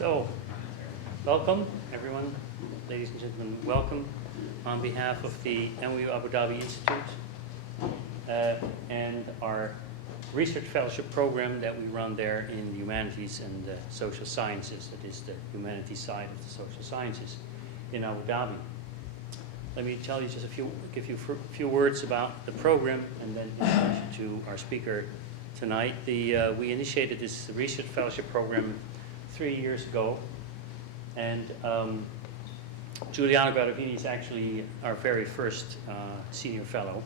So, welcome everyone, ladies and gentlemen, welcome on behalf of the NYU Abu Dhabi Institute and our research fellowship program that we run there in the humanities and social sciences. That is the humanities side of the social sciences in Abu Dhabi. Let me tell you just give you a few words about the program and then introduce you to our speaker tonight. We initiated this research fellowship program 3 years ago, and Giuliano Garavini is actually our very first senior fellow.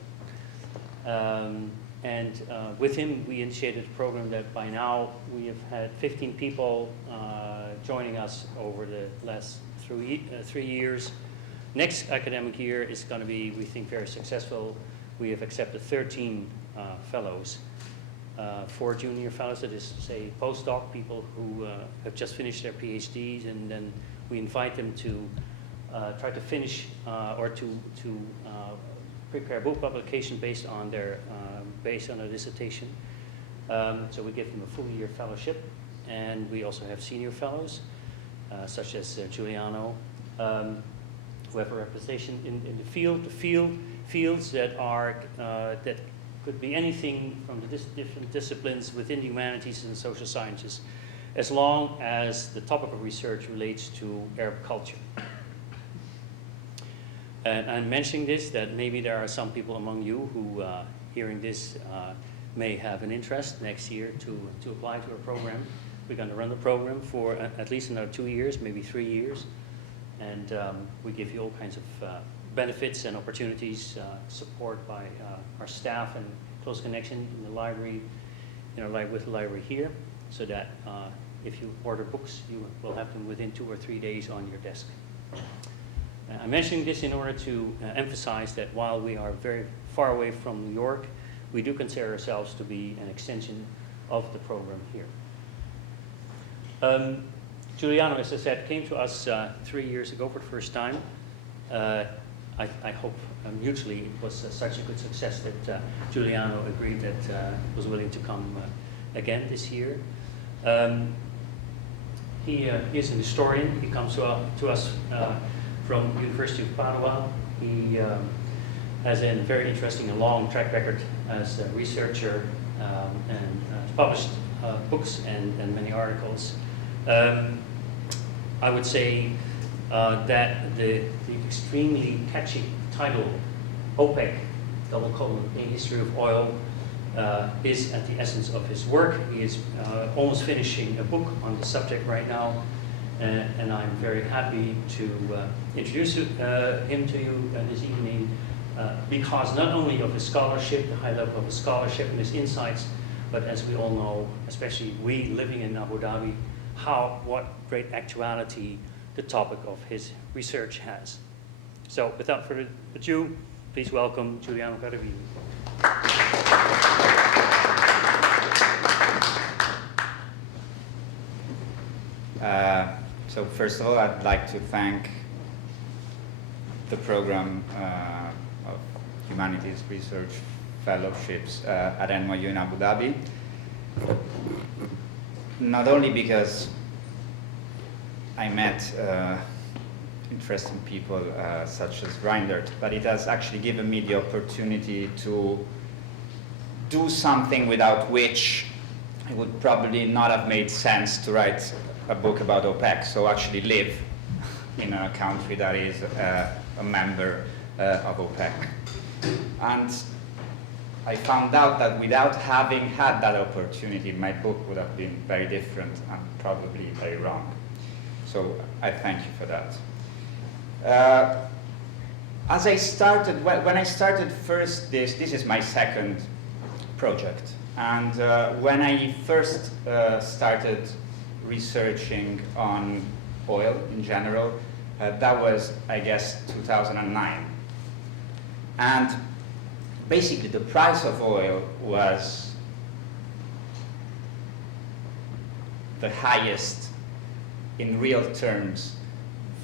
With him, we initiated a program that by now we have had 15 people joining us over the last 3 years. Next academic year is going to be, we think, very successful. We have accepted 13 fellows, 4 junior fellows, that is to say postdoc people who have just finished their PhDs, and then we invite them to try to finish or to prepare book publication based on their dissertation. So we give them a full year fellowship, and we also have senior fellows such as Giuliano, who have a representation in the fields that are that could be anything from the different disciplines within the humanities and social sciences, as long as the topic of research relates to Arab culture. And I'm mentioning this, that maybe there are some people among you who, hearing this, may have an interest next year to apply to our program. We're going to run the program for at least another 2 years, maybe 3 years. And we give you all kinds of benefits and opportunities, support by our staff and close connection in the library, with the library here, so that if you order books, you will have them within 2 or 3 days on your desk. I'm mentioning this in order to emphasize that while we are very far away from New York, we do consider ourselves to be an extension of the program here. Giuliano, as I said, came to us 3 years ago for the first time. I hope mutually it was such a good success that Giuliano agreed that was willing to come again this year. He is an historian. He comes to us from University of Padua. He has a very interesting and long track record as a researcher and published books and many articles. I would say that the extremely catchy title, OPEC, double colon, A History of Oil, is at the essence of his work. He is almost finishing a book on the subject right now, and I'm very happy to introduce him to you this evening because not only of his scholarship, the high level of his scholarship and his insights, but as we all know, especially we living in Abu Dhabi, what great actuality the topic of his research has. So without further ado, please welcome Giuliano Garavini. So first of all, I'd like to thank the program of Humanities Research Fellowships at NYU in Abu Dhabi. Not only because I met interesting people such as Reindert, but it has actually given me the opportunity to do something without which it would probably not have made sense to write a book about OPEC, so actually live in a country that is a member of OPEC. And I found out that without having had that opportunity, my book would have been very different and probably very wrong. So I thank you for that. As I started, when I started first this is my second project. And when I first started researching on oil in general, that was, I guess, 2009. And basically, the price of oil was the highest in real terms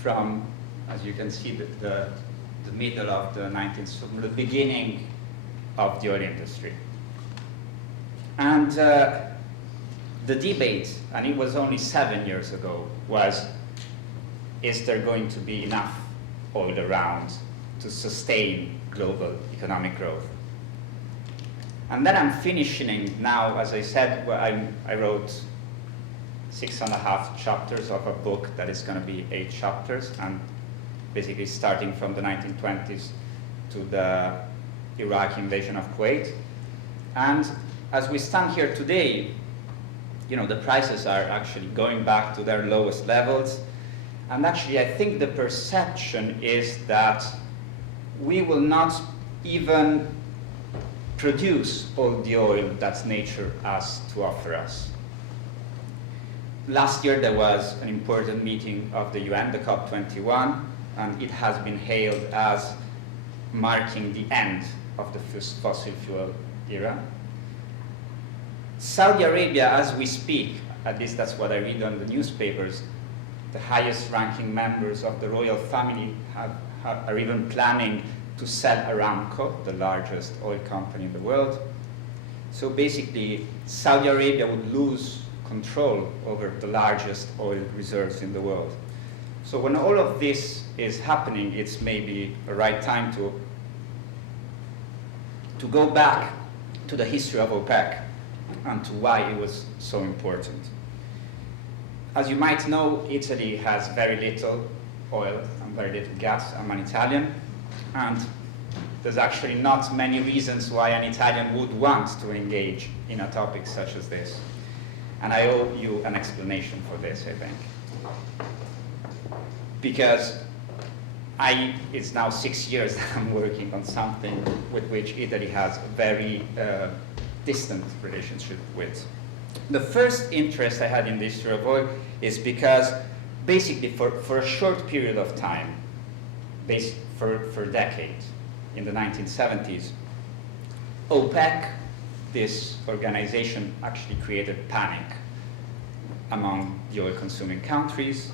from, as you can see, the middle of the 19th, from the beginning of the oil industry. And the debate, and it was only 7 years ago, was, is there going to be enough oil around to sustain global economic growth? And then I'm finishing now, as I said, I wrote 6.5 chapters of a book that is going to be 8 chapters, and basically starting from the 1920s to the Iraqi invasion of Kuwait. And as we stand here today, you know, the prices are actually going back to their lowest levels. And actually, I think the perception is that we will not even produce all the oil that nature has to offer us. Last year, there was an important meeting of the UN, the COP21, and it has been hailed as marking the end of the fossil fuel era. Saudi Arabia, as we speak, at least that's what I read on the newspapers, the highest ranking members of the royal family are even planning to sell Aramco, the largest oil company in the world. So basically, Saudi Arabia would lose control over the largest oil reserves in the world. So when all of this is happening, it's maybe a right time to go back to the history of OPEC and to why it was so important. As you might know, Italy has very little oil and very little gas. I'm an Italian, and there's actually not many reasons why an Italian would want to engage in a topic such as this. And I owe you an explanation for this, I think. Because it's now 6 years that I'm working on something with which Italy has a very distant relationship with. The first interest I had in the history of oil is because basically for a short period of time, for decades, in the 1970s, OPEC, this organization, actually created panic among the oil-consuming countries.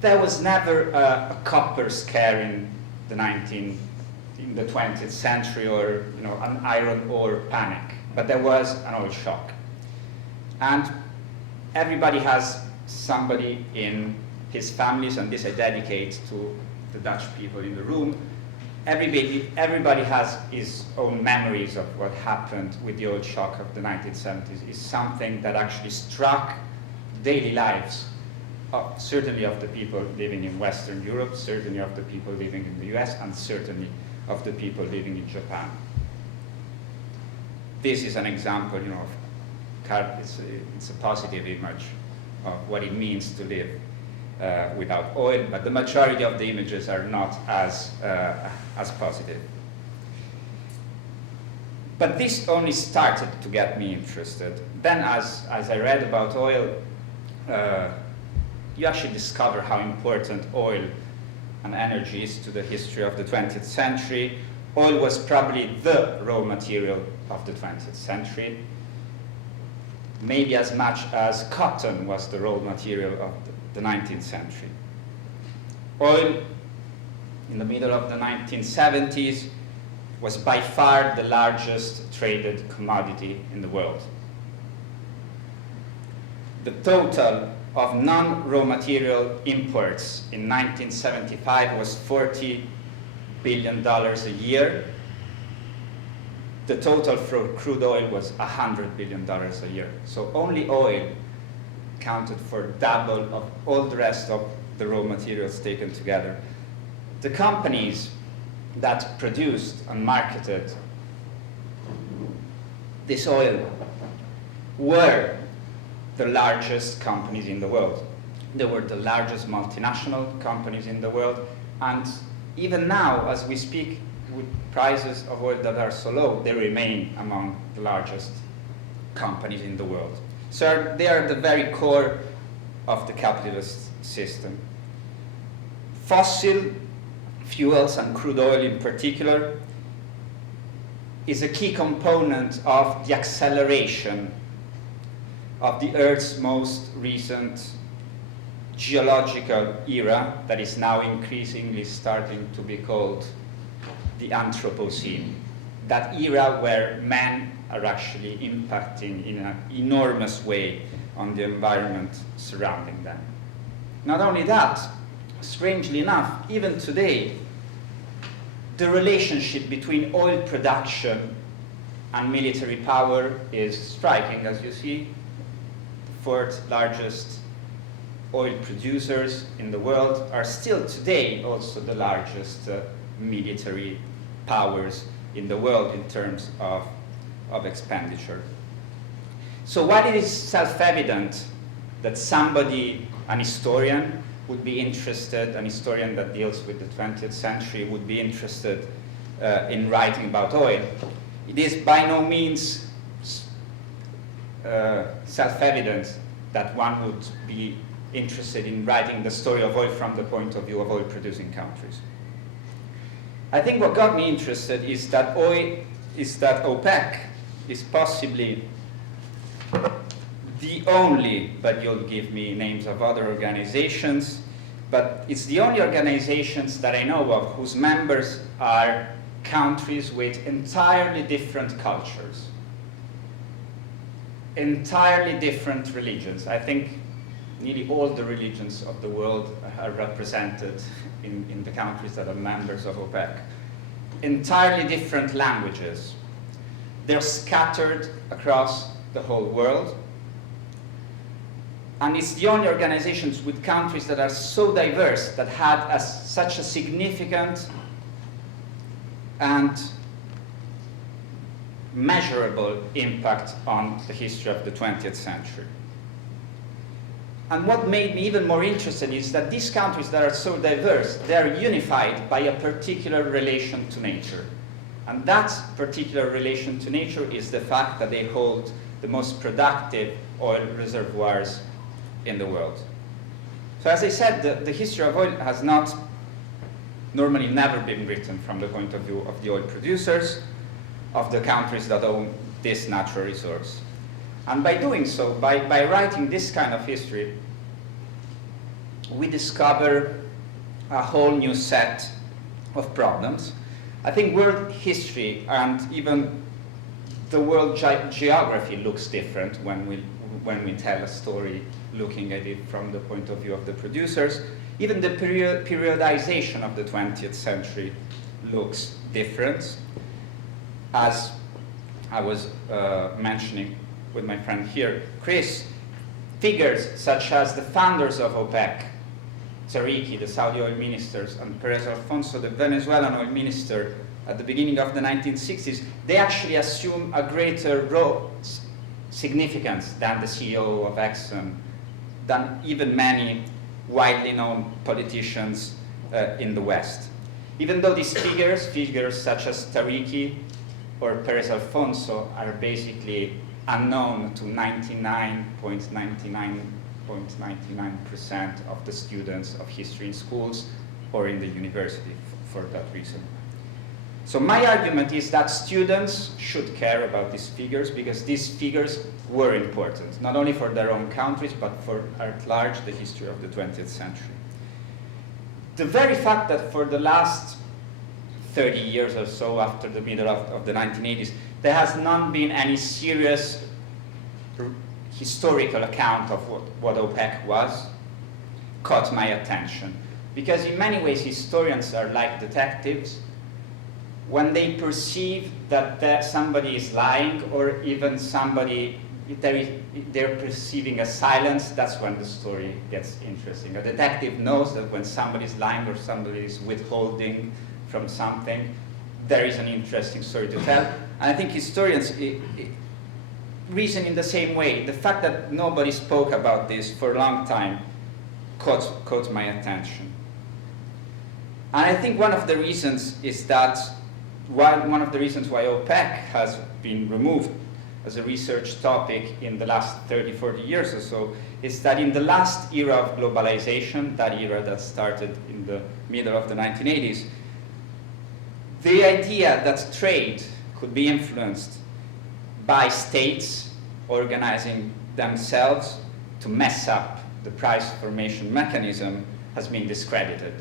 There was never a copper scare in the 20th century, or an iron ore panic, but there was an oil shock. And everybody has somebody in his families, and this I dedicate to the Dutch people in the room. Everybody has his own memories of what happened with the oil shock of the 1970s. It's something that actually struck daily lives, certainly of the people living in Western Europe, certainly of the people living in the US, and certainly of the people living in Japan. This is an example, of it's a positive image of what it means to live without oil, but the majority of the images are not as positive. But this only started to get me interested. Then as I read about oil, you actually discover how important oil and energy is to the history of the 20th century. Oil was probably the raw material of the 20th century, maybe as much as cotton was the raw material of the 19th century. Oil, in the middle of the 1970s, was by far the largest traded commodity in the world. The total of non-raw material imports in 1975 was $40 billion a year. The total for crude oil was $100 billion a year. So only oil accounted for double of all the rest of the raw materials taken together. The companies that produced and marketed this oil were the largest companies in the world. They were the largest multinational companies in the world, and even now, as we speak, with prices of oil that are so low, they remain among the largest companies in the world. So they are the very core of the capitalist system. Fossil fuels, and crude oil in particular, is a key component of the acceleration of the Earth's most recent geological era that is now increasingly starting to be called the Anthropocene. that era where men are actually impacting in an enormous way on the environment surrounding them. Not only that, strangely enough, even today, the relationship between oil production and military power is striking. As you see, the fourth largest oil producers in the world are still today also the largest military powers in the world in terms of expenditure. So while it is self-evident that somebody, an historian, would be interested, an historian that deals with the 20th century would be interested in writing about oil, it is by no means self-evident that one would be interested in writing the story of oil from the point of view of oil-producing countries. I think what got me interested is that OPEC is possibly the only, but you'll give me names of other organizations, but it's the only organizations that I know of whose members are countries with entirely different cultures, entirely different religions. I think nearly all the religions of the world are represented in the countries that are members of OPEC. Entirely different languages. They're scattered across the whole world. And it's the only organizations with countries that are so diverse that had such a significant and measurable impact on the history of the 20th century. And what made me even more interested is that these countries that are so diverse, they are unified by a particular relation to nature. And that particular relation to nature is the fact that they hold the most productive oil reservoirs in the world. So as I said, the history of oil has normally never been written from the point of view of the oil producers, of the countries that own this natural resource. And by doing so, by writing this kind of history, we discover a whole new set of problems. I think world history and even the world geography looks different when we tell a story looking at it from the point of view of the producers. Even the periodization of the 20th century looks different. As I was mentioning with my friend here, Chris, figures such as the founders of OPEC, Tariki, the Saudi oil ministers, and Perez Alfonso, the Venezuelan oil minister, at the beginning of the 1960s, they actually assume a greater significance than the CEO of Exxon, than even many widely known politicians in the West. Even though these figures such as Tariki or Perez Alfonso, are basically unknown to 99.99% of the students of history in schools or in the university for that reason. So my argument is that students should care about these figures because these figures were important, not only for their own countries, but for at large the history of the 20th century. The very fact that for the last 30 years or so after the middle of the 1980s, there has not been any serious historical account of what OPEC was, caught my attention. Because in many ways, historians are like detectives. When they perceive that somebody is lying, or even they're perceiving a silence, that's when the story gets interesting. A detective knows that when somebody is lying or somebody is withholding from something, there is an interesting story to tell. And I think historians reason in the same way. The fact that nobody spoke about this for a long time caught my attention. And I think one of the reasons is that one of the reasons why OPEC has been removed as a research topic in the last 30, 40 years or so is that in the last era of globalization, that era that started in the middle of the 1980s, the idea that trade could be influenced by states organizing themselves to mess up the price formation mechanism has been discredited.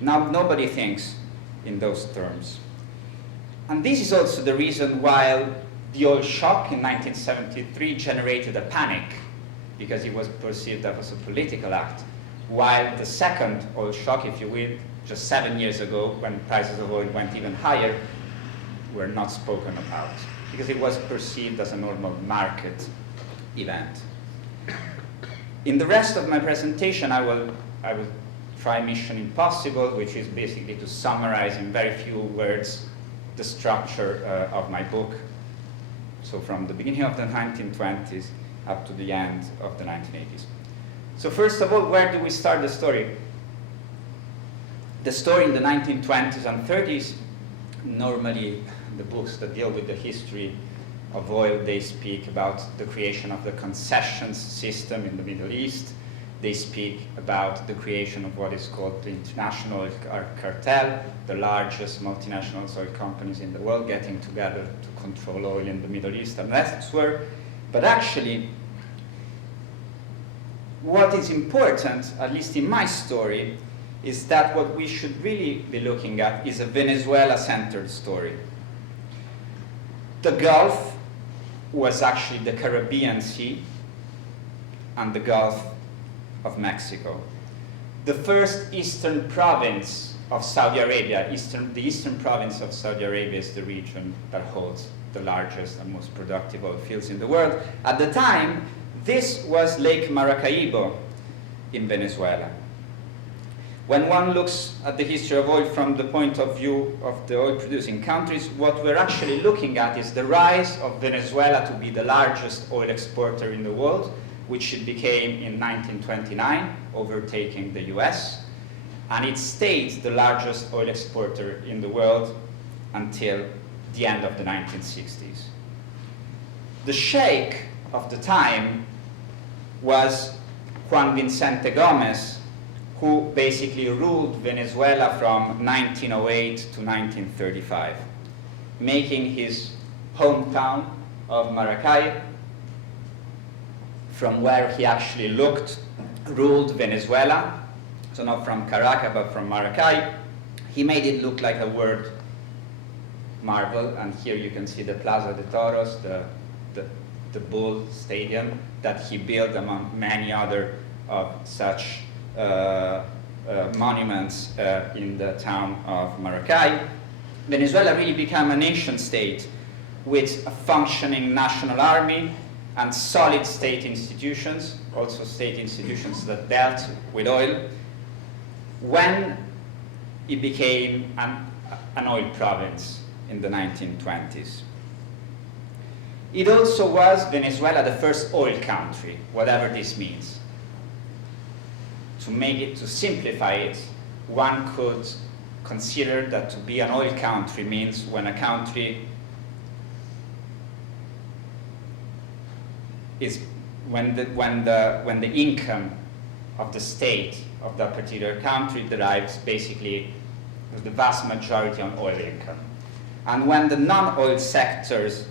Now nobody thinks in those terms. And this is also the reason why the oil shock in 1973 generated a panic, because it was perceived as a political act, while the second oil shock, if you will, just 7 years ago, when prices of oil went even higher, were not spoken about, because it was perceived as a normal market event. In the rest of my presentation, I will try Mission Impossible, which is basically to summarize in very few words the structure of my book. So from the beginning of the 1920s up to the end of the 1980s. So first of all, where do we start the story? The story in the 1920s and 30s, normally the books that deal with the history of oil, they speak about the creation of the concessions system in the Middle East. They speak about the creation of what is called the international oil cartel, the largest multinational oil companies in the world getting together to control oil in the Middle East and elsewhere. But actually, what is important, at least in my story, is that what we should really be looking at is a Venezuela-centered story. The Gulf was actually the Caribbean Sea and the Gulf of Mexico. The first eastern province of Saudi Arabia, the eastern province of Saudi Arabia is the region that holds the largest and most productive oil fields in the world. At the time, this was Lake Maracaibo in Venezuela. When one looks at the history of oil from the point of view of the oil-producing countries, what we're actually looking at is the rise of Venezuela to be the largest oil exporter in the world, which it became in 1929, overtaking the US, and it stayed the largest oil exporter in the world until the end of the 1960s. The sheikh of the time was Juan Vicente Gomez, who basically ruled Venezuela from 1908 to 1935, making his hometown of Maracay, from where he actually ruled Venezuela, so not from Caracas, but from Maracay. He made it look like a word marvel, and here you can see the Plaza de Toros, the Bull Stadium that he built among many other such monuments in the town of Maracay. Venezuela really became a nation state with a functioning national army and solid state institutions, also state institutions that dealt with oil, when it became an oil province in the 1920s. It also was Venezuela the first oil country, whatever this means. To simplify it, one could consider that to be an oil country means when a country is when the income of the state of that particular country derives basically the vast majority on oil income, and when the non-oil sectors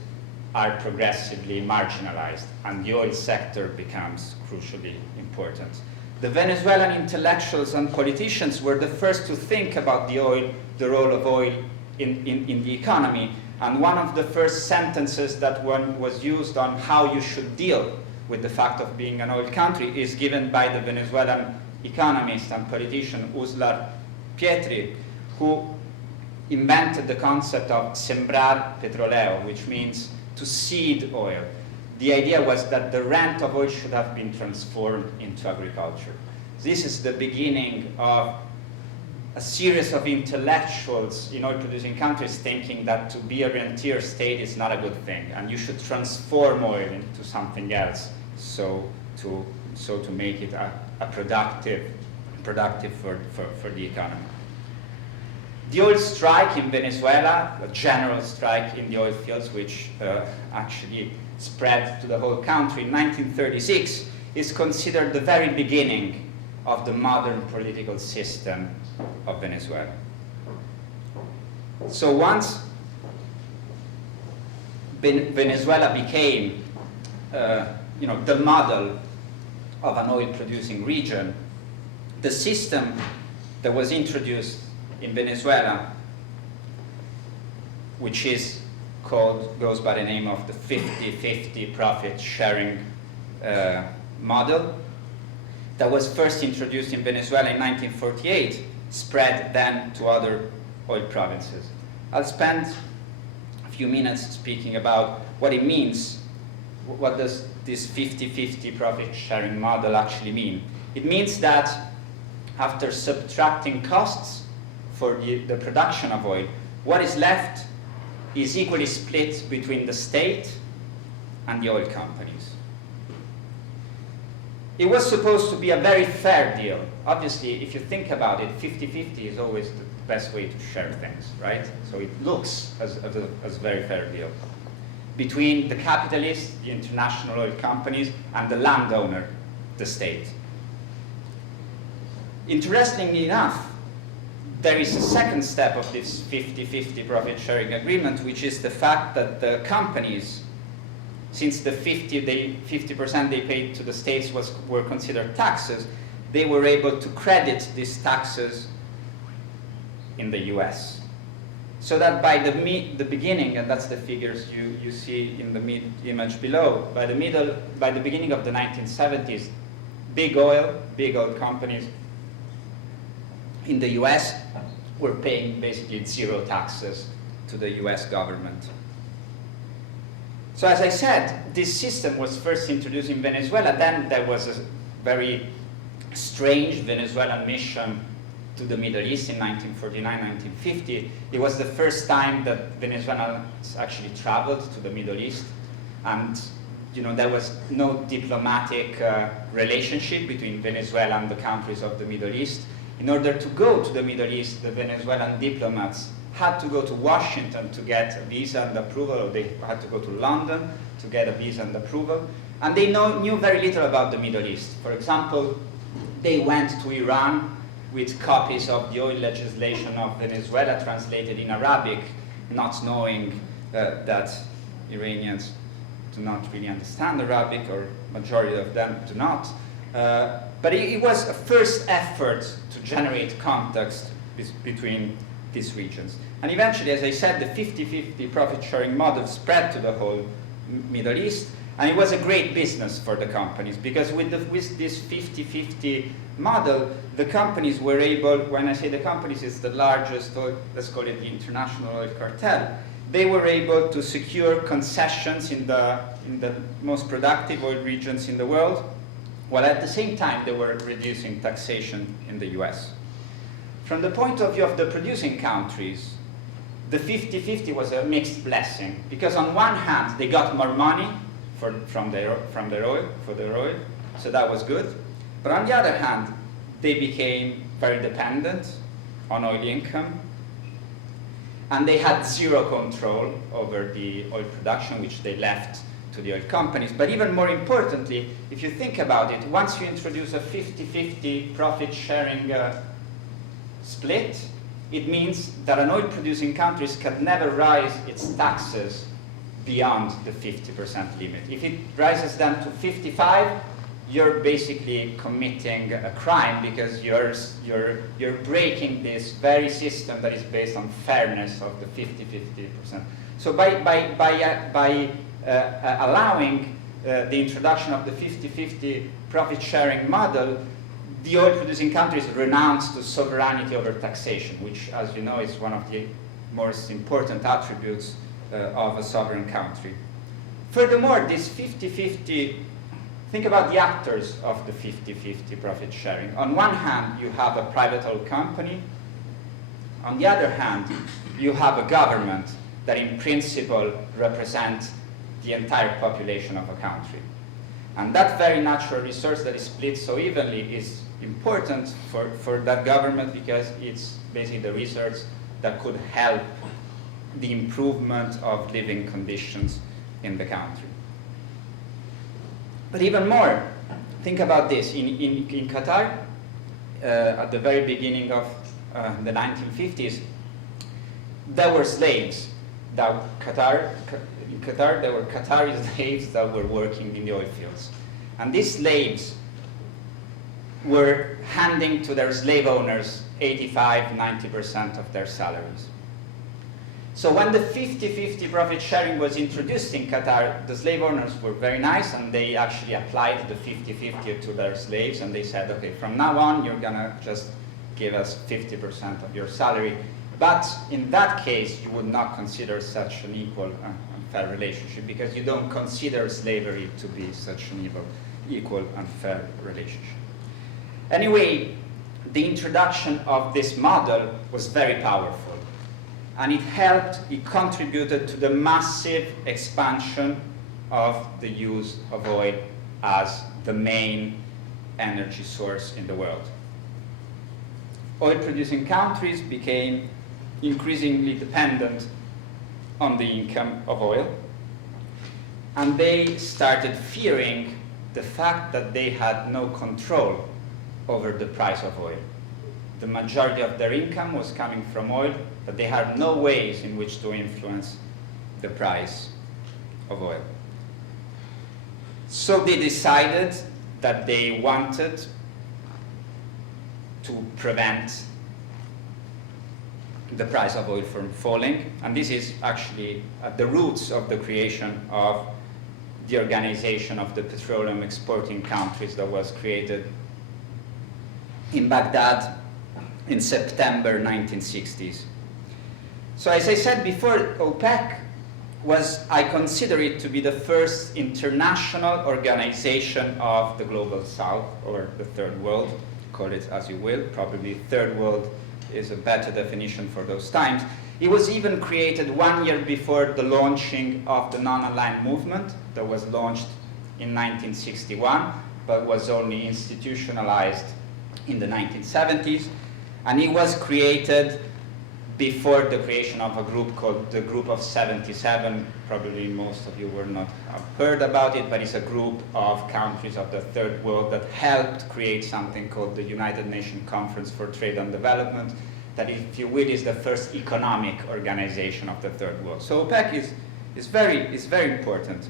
are progressively marginalized and the oil sector becomes crucially important. The Venezuelan intellectuals and politicians were the first to think about the role of oil in the economy. And one of the first sentences that was used on how you should deal with the fact of being an oil country is given by the Venezuelan economist and politician Uslar Pietri, who invented the concept of sembrar petroleo, which means to seed oil. The idea was that the rent of oil should have been transformed into agriculture. This is the beginning of a series of intellectuals in oil-producing countries thinking that to be a rentier state is not a good thing, and you should transform oil into something else, so to make it a productive for the economy. The oil strike in Venezuela, a general strike in the oil fields, which actually spread to the whole country in 1936, is considered the very beginning of the modern political system of Venezuela. So once Venezuela became the model of an oil-producing region, the system that was introduced in Venezuela which goes by the name of the 50-50 profit sharing model, that was first introduced in Venezuela in 1948, spread then to other oil provinces. I'll spend a few minutes speaking about what it means. What does this 50-50 profit sharing model actually mean? It means that after subtracting costs for the production of oil, what is left is equally split between the state and the oil companies. It was supposed to be a very fair deal. Obviously, if you think about it, 50-50 is always the best way to share things, right? So it looks as a very fair deal between the capitalists, the international oil companies, and the landowner, the state. Interestingly enough, there is a second step of this 50-50 profit sharing agreement, which is the fact that the companies, since the 50% they paid to the states were considered taxes, they were able to credit these taxes in the US. So that by the beginning, and that's the figures you see in the image below, by the beginning of the 1970s, big oil companies in the US were paying basically zero taxes to the US government. So as I said, this system was first introduced in Venezuela. Then there was a very strange Venezuelan mission to the Middle East in 1949, 1950. It was the first time that Venezuelans actually traveled to the Middle East. And there was no diplomatic relationship between Venezuela and the countries of the Middle East. In order to go to the Middle East, the Venezuelan diplomats had to go to Washington to get a visa and approval, or they had to go to London to get a visa and approval. And they knew very little about the Middle East. For example, they went to Iran with copies of the oil legislation of Venezuela translated in Arabic, not knowing that Iranians do not really understand Arabic, or majority of them do not. But it was a first effort to generate context between these regions. And eventually, as I said, the 50-50 profit-sharing model spread to the whole Middle East, and it was a great business for the companies, because with this 50-50 model, the companies were able, when I say the companies, it's the largest oil, let's call it the international oil cartel, they were able to secure concessions in the most productive oil regions in the world, while at the same time they were reducing taxation in the US. From the point of view of the producing countries, the 50-50 was a mixed blessing, because on one hand they got more money from their oil, so that was good. But on the other hand, they became very dependent on oil income, and they had zero control over the oil production, which they left to the oil companies. But even more importantly, if you think about it, once you introduce a 50-50 profit-sharing split, it means that an oil-producing country can never rise its taxes beyond the 50% limit. If it rises then to 55, you're basically committing a crime, because you're breaking this very system that is based on fairness of the 50-50%. So by allowing the introduction of the 50-50 profit-sharing model, the oil-producing countries renounced to sovereignty over taxation, which, as you know, is one of the most important attributes of a sovereign country. Furthermore, this 50-50, think about the actors of the 50-50 profit sharing. On one hand, you have a private oil company. On the other hand, you have a government that in principle represents the entire population of a country. And that very natural resource that is split so evenly is important for that government, because it's basically the resource that could help the improvement of living conditions in the country. But even more, think about this. In Qatar, at the very beginning of the 1950s, there were slaves. In Qatar, there were Qatari slaves that were working in the oil fields. And these slaves were handing to their slave owners 85-90% of their salaries. So when the 50-50 profit sharing was introduced in Qatar, the slave owners were very nice, and they actually applied the 50-50 to their slaves, and they said, okay, from now on, you're gonna just give us 50% of your salary. But in that case, you would not consider such an equal and fair relationship, because you don't consider slavery to be such an equal and fair relationship. Anyway, the introduction of this model was very powerful. And it contributed to the massive expansion of the use of oil as the main energy source in the world. Oil-producing countries became increasingly dependent on the income of oil, and they started fearing the fact that they had no control over the price of oil. The majority of their income was coming from oil, but they had no ways in which to influence the price of oil. So they decided that they wanted to prevent the price of oil from falling, and this is actually at the roots of the creation of the Organization of the Petroleum Exporting Countries that was created in Baghdad in September 1960s. So as I said before, OPEC I consider it to be the first international organization of the global south, or the third world, call it as you will. Probably third world is a better definition for those times. It was even created 1 year before the launching of the non-aligned movement that was launched in 1961, but was only institutionalized in the 1970s. And it was created before the creation of a group called the Group of 77. Probably most of you were not heard about it, but it's a group of countries of the third world that helped create something called the United Nations Conference for Trade and Development, that, if you will, is the first economic organization of the third world. So OPEC is very important.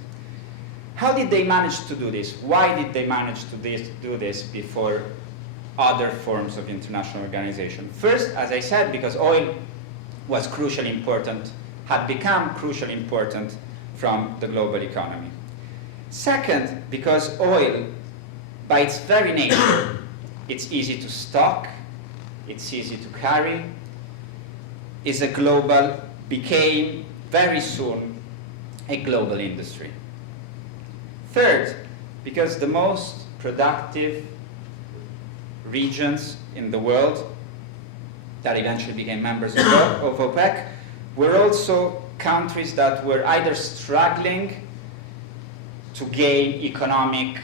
How did they manage to do this? Why did they manage to do this before other forms of international organization? First, as I said, because oil was crucially important, had become crucially important from the global economy. Second, because oil, by its very nature, it's easy to stock, it's easy to carry, became very soon a global industry. Third, because the most productive regions in the world that eventually became members of OPEC were also countries that were either struggling to gain economic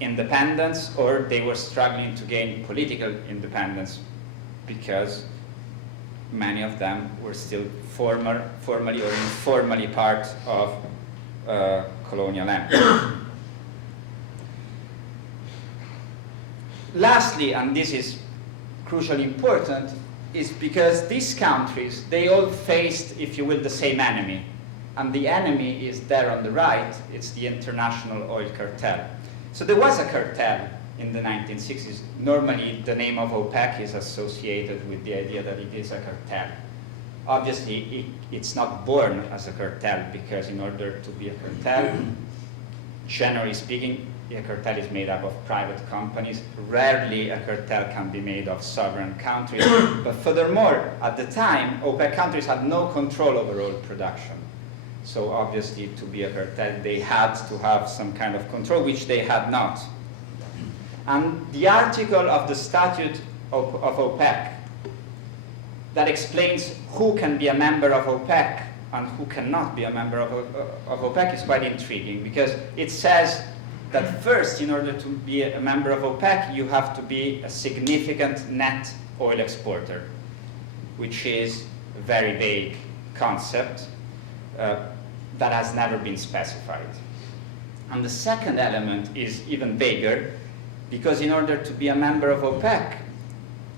independence, or they were struggling to gain political independence, because many of them were still formally or informally part of colonial empire. Lastly, and this is crucially important, is because these countries, they all faced, if you will, the same enemy. And the enemy is there on the right. It's the international oil cartel. So there was a cartel in the 1960s. Normally, the name of OPEC is associated with the idea that it is a cartel. Obviously, it's not born as a cartel, because in order to be a cartel, generally speaking, a cartel is made up of private companies. Rarely a cartel can be made of sovereign countries. But furthermore, at the time, OPEC countries had no control over oil production. So obviously, to be a cartel, they had to have some kind of control, which they had not. And the article of the statute of OPEC that explains who can be a member of OPEC and who cannot be a member of OPEC is quite intriguing, because it says that first, in order to be a member of OPEC, you have to be a significant net oil exporter, which is a very vague concept that has never been specified. And the second element is even vaguer, because in order to be a member of OPEC,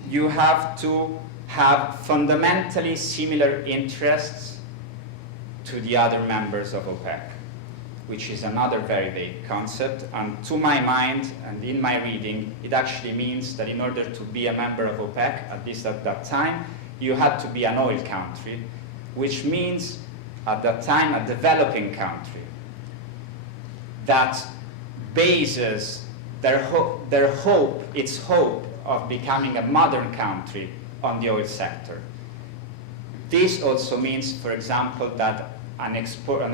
you have to have fundamentally similar interests to the other members of OPEC, which is another very vague concept. And to my mind, and in my reading, it actually means that in order to be a member of OPEC, at least at that time, you had to be an oil country, which means at that time a developing country that bases its hope of becoming a modern country on the oil sector. This also means, for example, that an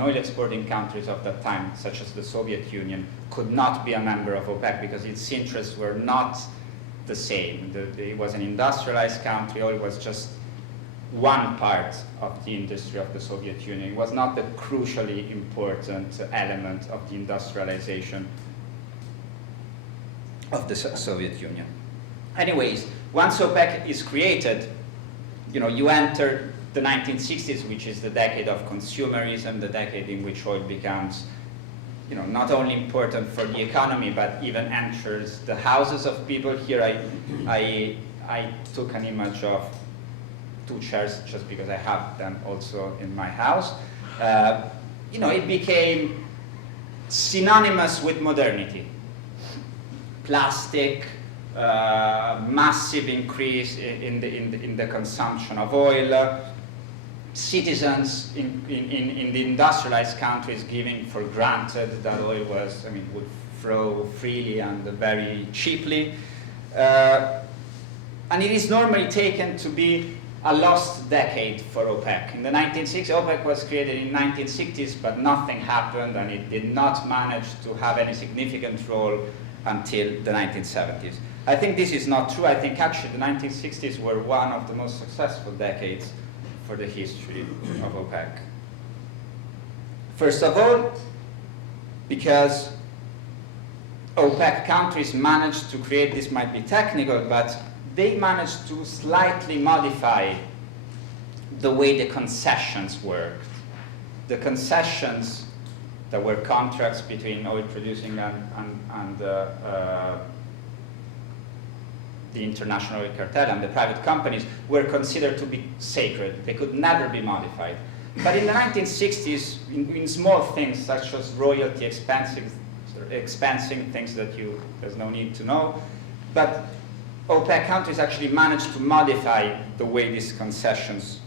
oil exporting countries of that time, such as the Soviet Union, could not be a member of OPEC because its interests were not the same. It was an industrialized country. Oil was just one part of the industry of the Soviet Union. It was not the crucially important element of the industrialization of the Soviet Union. Anyways, once OPEC is created, you enter the 1960s, which is the decade of consumerism, the decade in which oil becomes, not only important for the economy, but even enters the houses of people. Here I took an image of 2 chairs just because I have them also in my house. It became synonymous with modernity. Plastic, massive increase in the consumption of oil, citizens in the industrialized countries giving for granted that oil would flow freely and very cheaply. And it is normally taken to be a lost decade for OPEC. In the 1960s, OPEC was created in the 1960s, but nothing happened, and it did not manage to have any significant role until the 1970s. I think this is not true. I think actually the 1960s were one of the most successful decades for the history of OPEC. First of all, because OPEC countries managed to create, this might be technical, but they managed to slightly modify the way the concessions worked. The concessions that were contracts between oil producing and the international oil cartel and the private companies were considered to be sacred. They could never be modified. But in the 1960s, in small things such as royalty expensing things that there's no need to know, but OPEC countries actually managed to modify the way these concessions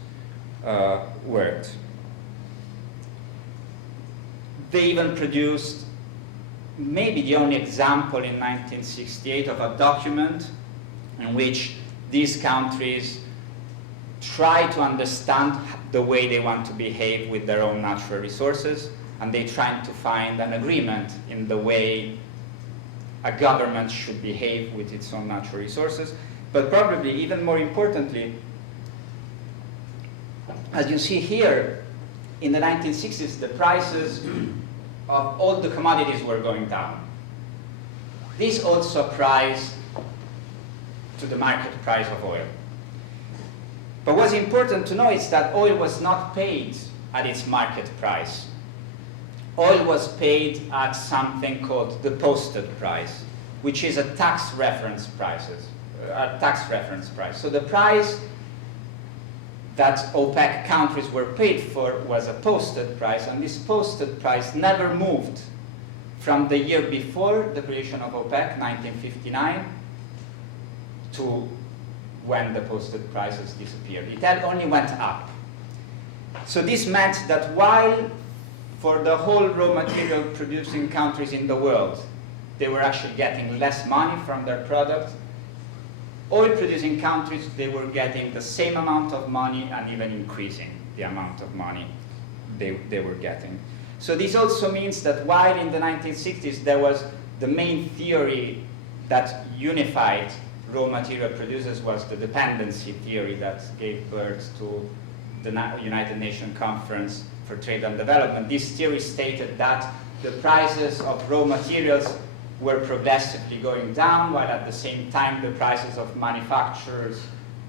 worked. They even produced maybe the only example in 1968 of a document in which these countries try to understand the way they want to behave with their own natural resources, and they try to find an agreement in the way a government should behave with its own natural resources. But probably even more importantly, as you see here, in the 1960s, the prices of all the commodities were going down. This also applies to the market price of oil. But what's important to know is that oil was not paid at its market price. Oil was paid at something called the posted price, which is a tax reference price. So the price that OPEC countries were paid for was a posted price, and this posted price never moved from the year before the creation of OPEC, 1959, to when the posted prices disappeared. It had only went up. So this meant that while for the whole raw material producing countries in the world, they were actually getting less money from their product, oil producing countries, they were getting the same amount of money and even increasing the amount of money they were getting. So this also means that while in the 1960s there was the main theory that unified raw material producers was the dependency theory that gave birth to the United Nations Conference for Trade and Development. This theory stated that the prices of raw materials were progressively going down, while at the same time the prices of manufacturers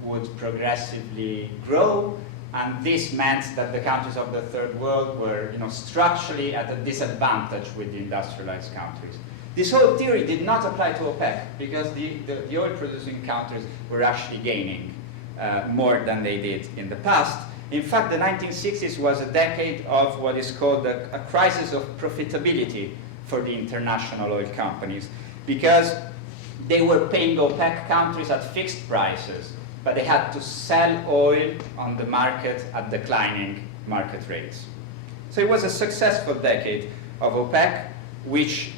would progressively grow, and this meant that the countries of the third world were, structurally at a disadvantage with the industrialized countries. This whole theory did not apply to OPEC because the oil-producing countries were actually gaining more than they did in the past. In fact, the 1960s was a decade of what is called a crisis of profitability for the international oil companies, because they were paying OPEC countries at fixed prices, but they had to sell oil on the market at declining market rates. So it was a successful decade of OPEC, which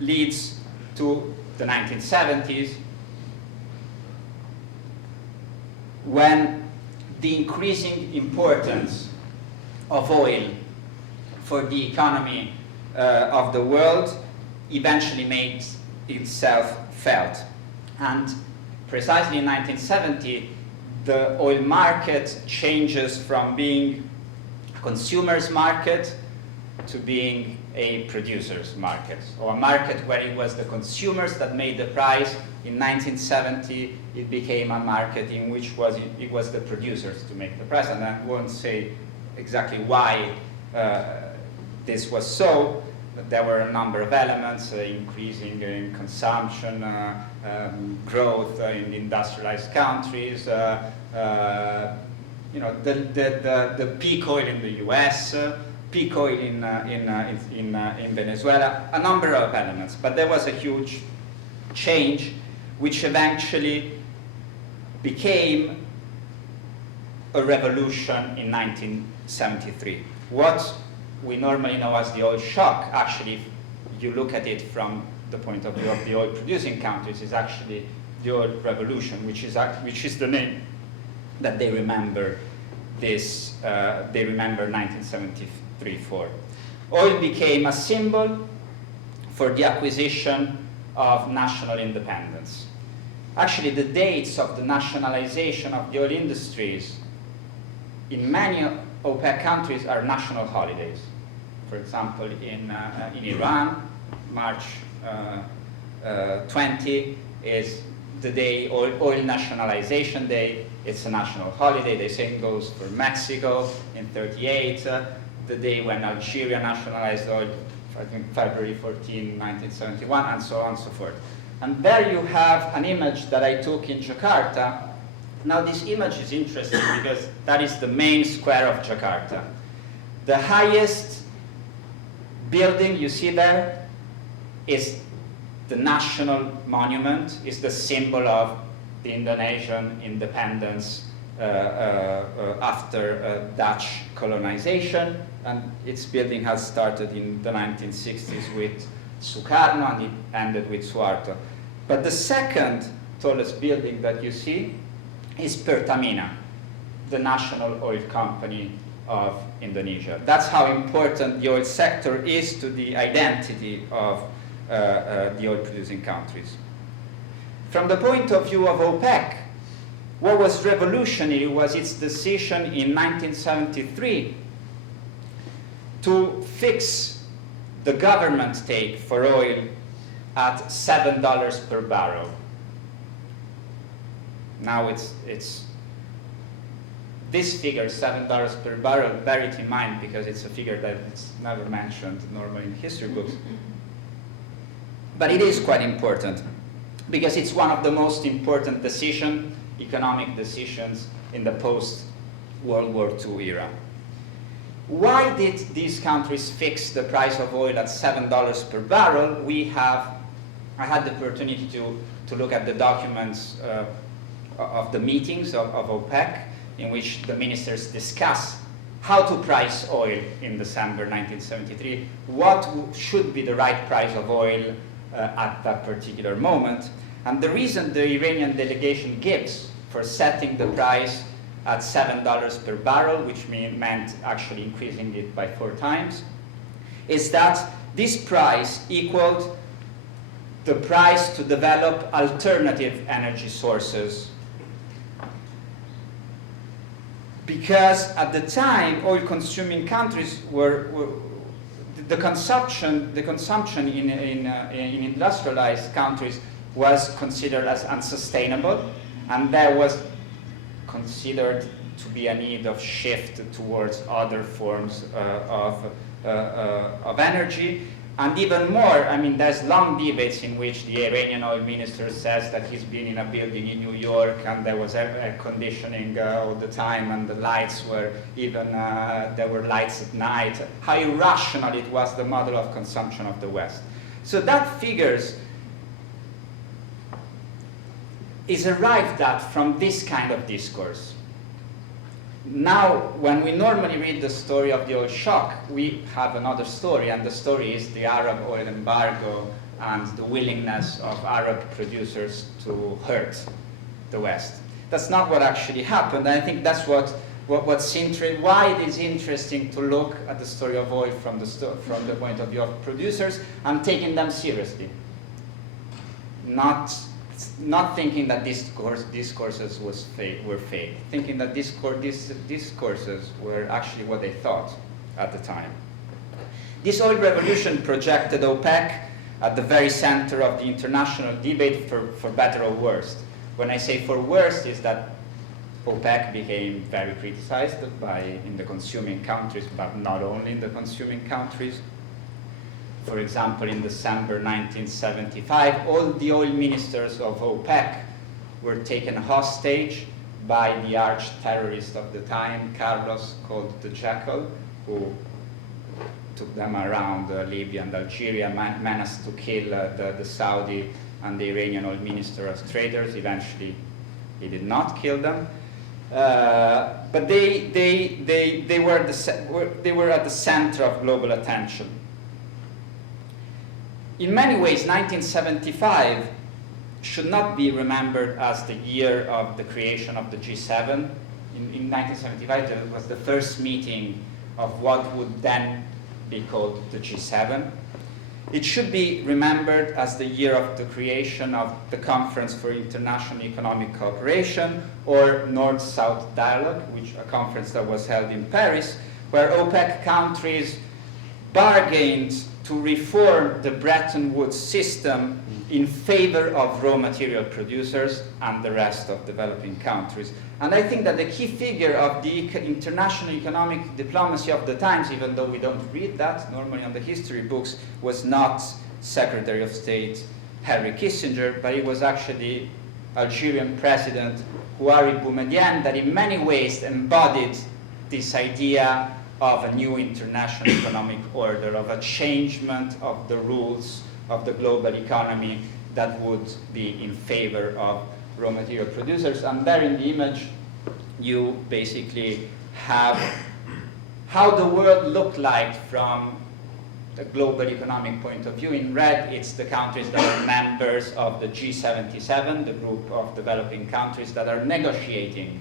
leads to the 1970s, when the increasing importance of oil for the economy of the world eventually made itself felt. And precisely in 1970, the oil market changes from being a consumer's market to being a producer's market, or a market where it was the consumers that made the price. In 1970, it became a market in which it was the producers to make the price, and I won't say exactly why this was so. There were a number of elements, increasing in consumption, growth in industrialized countries, the peak oil in the US, peak oil in Venezuela, a number of elements. But there was a huge change which eventually became a revolution in 1973. What we normally know as the oil shock, actually, if you look at it from the point of view of the oil-producing countries, is actually the oil revolution, which is the name that they remember this. They remember 1973 for. Oil became a symbol for the acquisition of national independence. Actually, the dates of the nationalization of the oil industries in many OPEC countries are national holidays. For example, in Iran, March 20 is the day, oil nationalization day. It's a national holiday. The same goes for Mexico in 38, the day when Algeria nationalized oil, I think February 14, 1971, and so on and so forth. And there you have an image that I took in Jakarta. Now this image is interesting because that is the main square of Jakarta. The highest building you see there is the national monument, is the symbol of the Indonesian independence after Dutch colonization, and its building has started in the 1960s with Sukarno and it ended with Suharto. But the second tallest building that you see is Pertamina, the national oil company of Indonesia. That's how important the oil sector is to the identity of the oil-producing countries. From the point of view of OPEC, what was revolutionary was its decision in 1973 to fix the government take for oil at $7 per barrel. Now it's this figure, $7 per barrel, bear it in mind because it's a figure that it's never mentioned normally in history books. But it is quite important because it's one of the most important economic decisions in the post-World War II era. Why did these countries fix the price of oil at $7 per barrel? I had the opportunity to look at the documents of the meetings of OPEC, in which the ministers discuss how to price oil in December 1973, what should be the right price of oil at that particular moment. And the reason the Iranian delegation gives for setting the price at $7 per barrel, which meant actually increasing it by 4 times, is that this price equaled the price to develop alternative energy sources. Because at the time, oil-consuming countries the consumption in industrialized countries was considered as unsustainable, and there was considered to be a need of shift towards other forms of energy. And even more, I mean, there's long debates in which the Iranian oil minister says that he's been in a building in New York and there was air conditioning all the time and the lights were even, there were lights at night. How irrational it was, the model of consumption of the West. So that figures is arrived at from this kind of discourse. Now, when we normally read the story of the oil shock, we have another story, and the story is the Arab oil embargo and the willingness of Arab producers to hurt the West. That's not what actually happened. I think that's what's why it is interesting to look at the story of oil from the point of view of producers and taking them seriously. Not thinking that discourses were fake, thinking that discourses were actually what they thought at the time. This oil revolution projected OPEC at the very center of the international debate for better or worse. When I say for worse, is that OPEC became very criticized in the consuming countries, but not only in the consuming countries. For example, in December 1975, all the oil ministers of OPEC were taken hostage by the arch-terrorist of the time, Carlos, called the Jackal, who took them around Libya and Algeria, managed to kill the Saudi and the Iranian oil minister as traitors. Eventually, he did not kill them. But they were at the center of global attention. In many ways, 1975 should not be remembered as the year of the creation of the G7. In 1975, there was the first meeting of what would then be called the G7. It should be remembered as the year of the creation of the Conference for International Economic Cooperation, or North-South Dialogue, a conference that was held in Paris, where OPEC countries bargained to reform the Bretton Woods system in favor of raw material producers and the rest of developing countries. And I think that the key figure of the international economic diplomacy of the times, even though we don't read that normally on the history books, was not Secretary of State Henry Kissinger, but it was actually Algerian President Houari Boumediene, that in many ways embodied this idea of a new international economic order, of a changement of the rules of the global economy that would be in favor of raw material producers. And there in the image, you basically have how the world looked like from the global economic point of view. In red, it's the countries that are members of the G77, the group of developing countries that are negotiating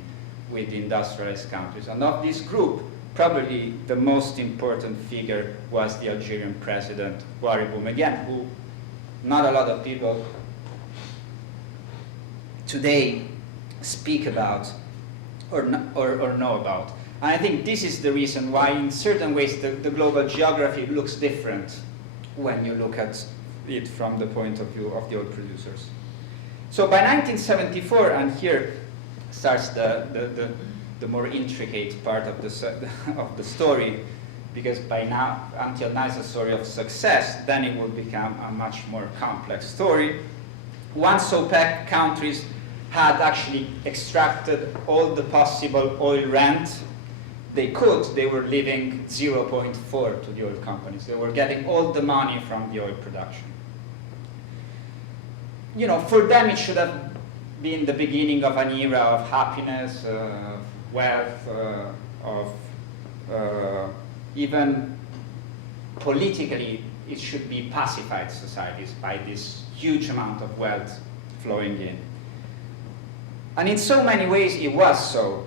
with the industrialized countries. And of this group, probably the most important figure was the Algerian president, Houari Boumediene, who not a lot of people today speak about or know about. And I think this is the reason why, in certain ways, the global geography looks different when you look at it from the point of view of the oil producers. So by 1974, and here starts the more intricate part of the story, because by now, until now, it's a story of success, then it will become a much more complex story. Once OPEC countries had actually extracted all the possible oil rent they were leaving 0.4 to the oil companies. They were getting all the money from the oil production. You know, for them it should have been the beginning of an era of happiness, wealth, even politically, it should be pacified societies by this huge amount of wealth flowing in. And in so many ways, it was so.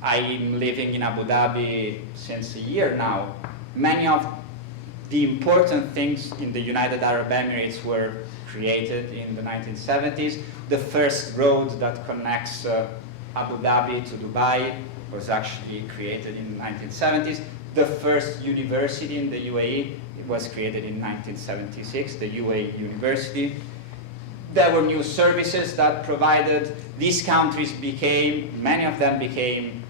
I'm living in Abu Dhabi since a year now. Many of the important things in the United Arab Emirates were created in the 1970s. The first road that connects Abu Dhabi to Dubai was actually created in the 1970s. The first university in the UAE was created in 1976, the UAE University. There were new services that provided. These countries became, many of them became,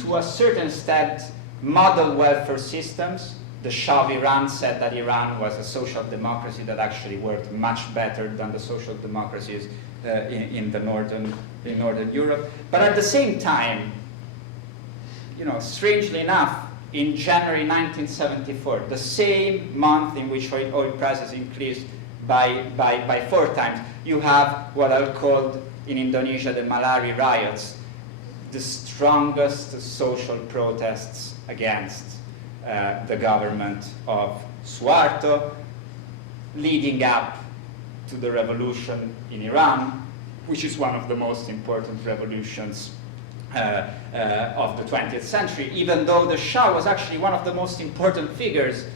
to a certain extent, model welfare systems. The Shah of Iran said that Iran was a social democracy that actually worked much better than the social democracies in Northern Europe. But at the same time, you know, strangely enough, in January 1974, the same month in which oil prices increased by 4 times, you have what I'll call in Indonesia the Malari riots, the strongest social protests against the government of Suharto, leading up to the revolution in Iran, which is one of the most important revolutions of the 20th century, even though the Shah was actually one of the most important figures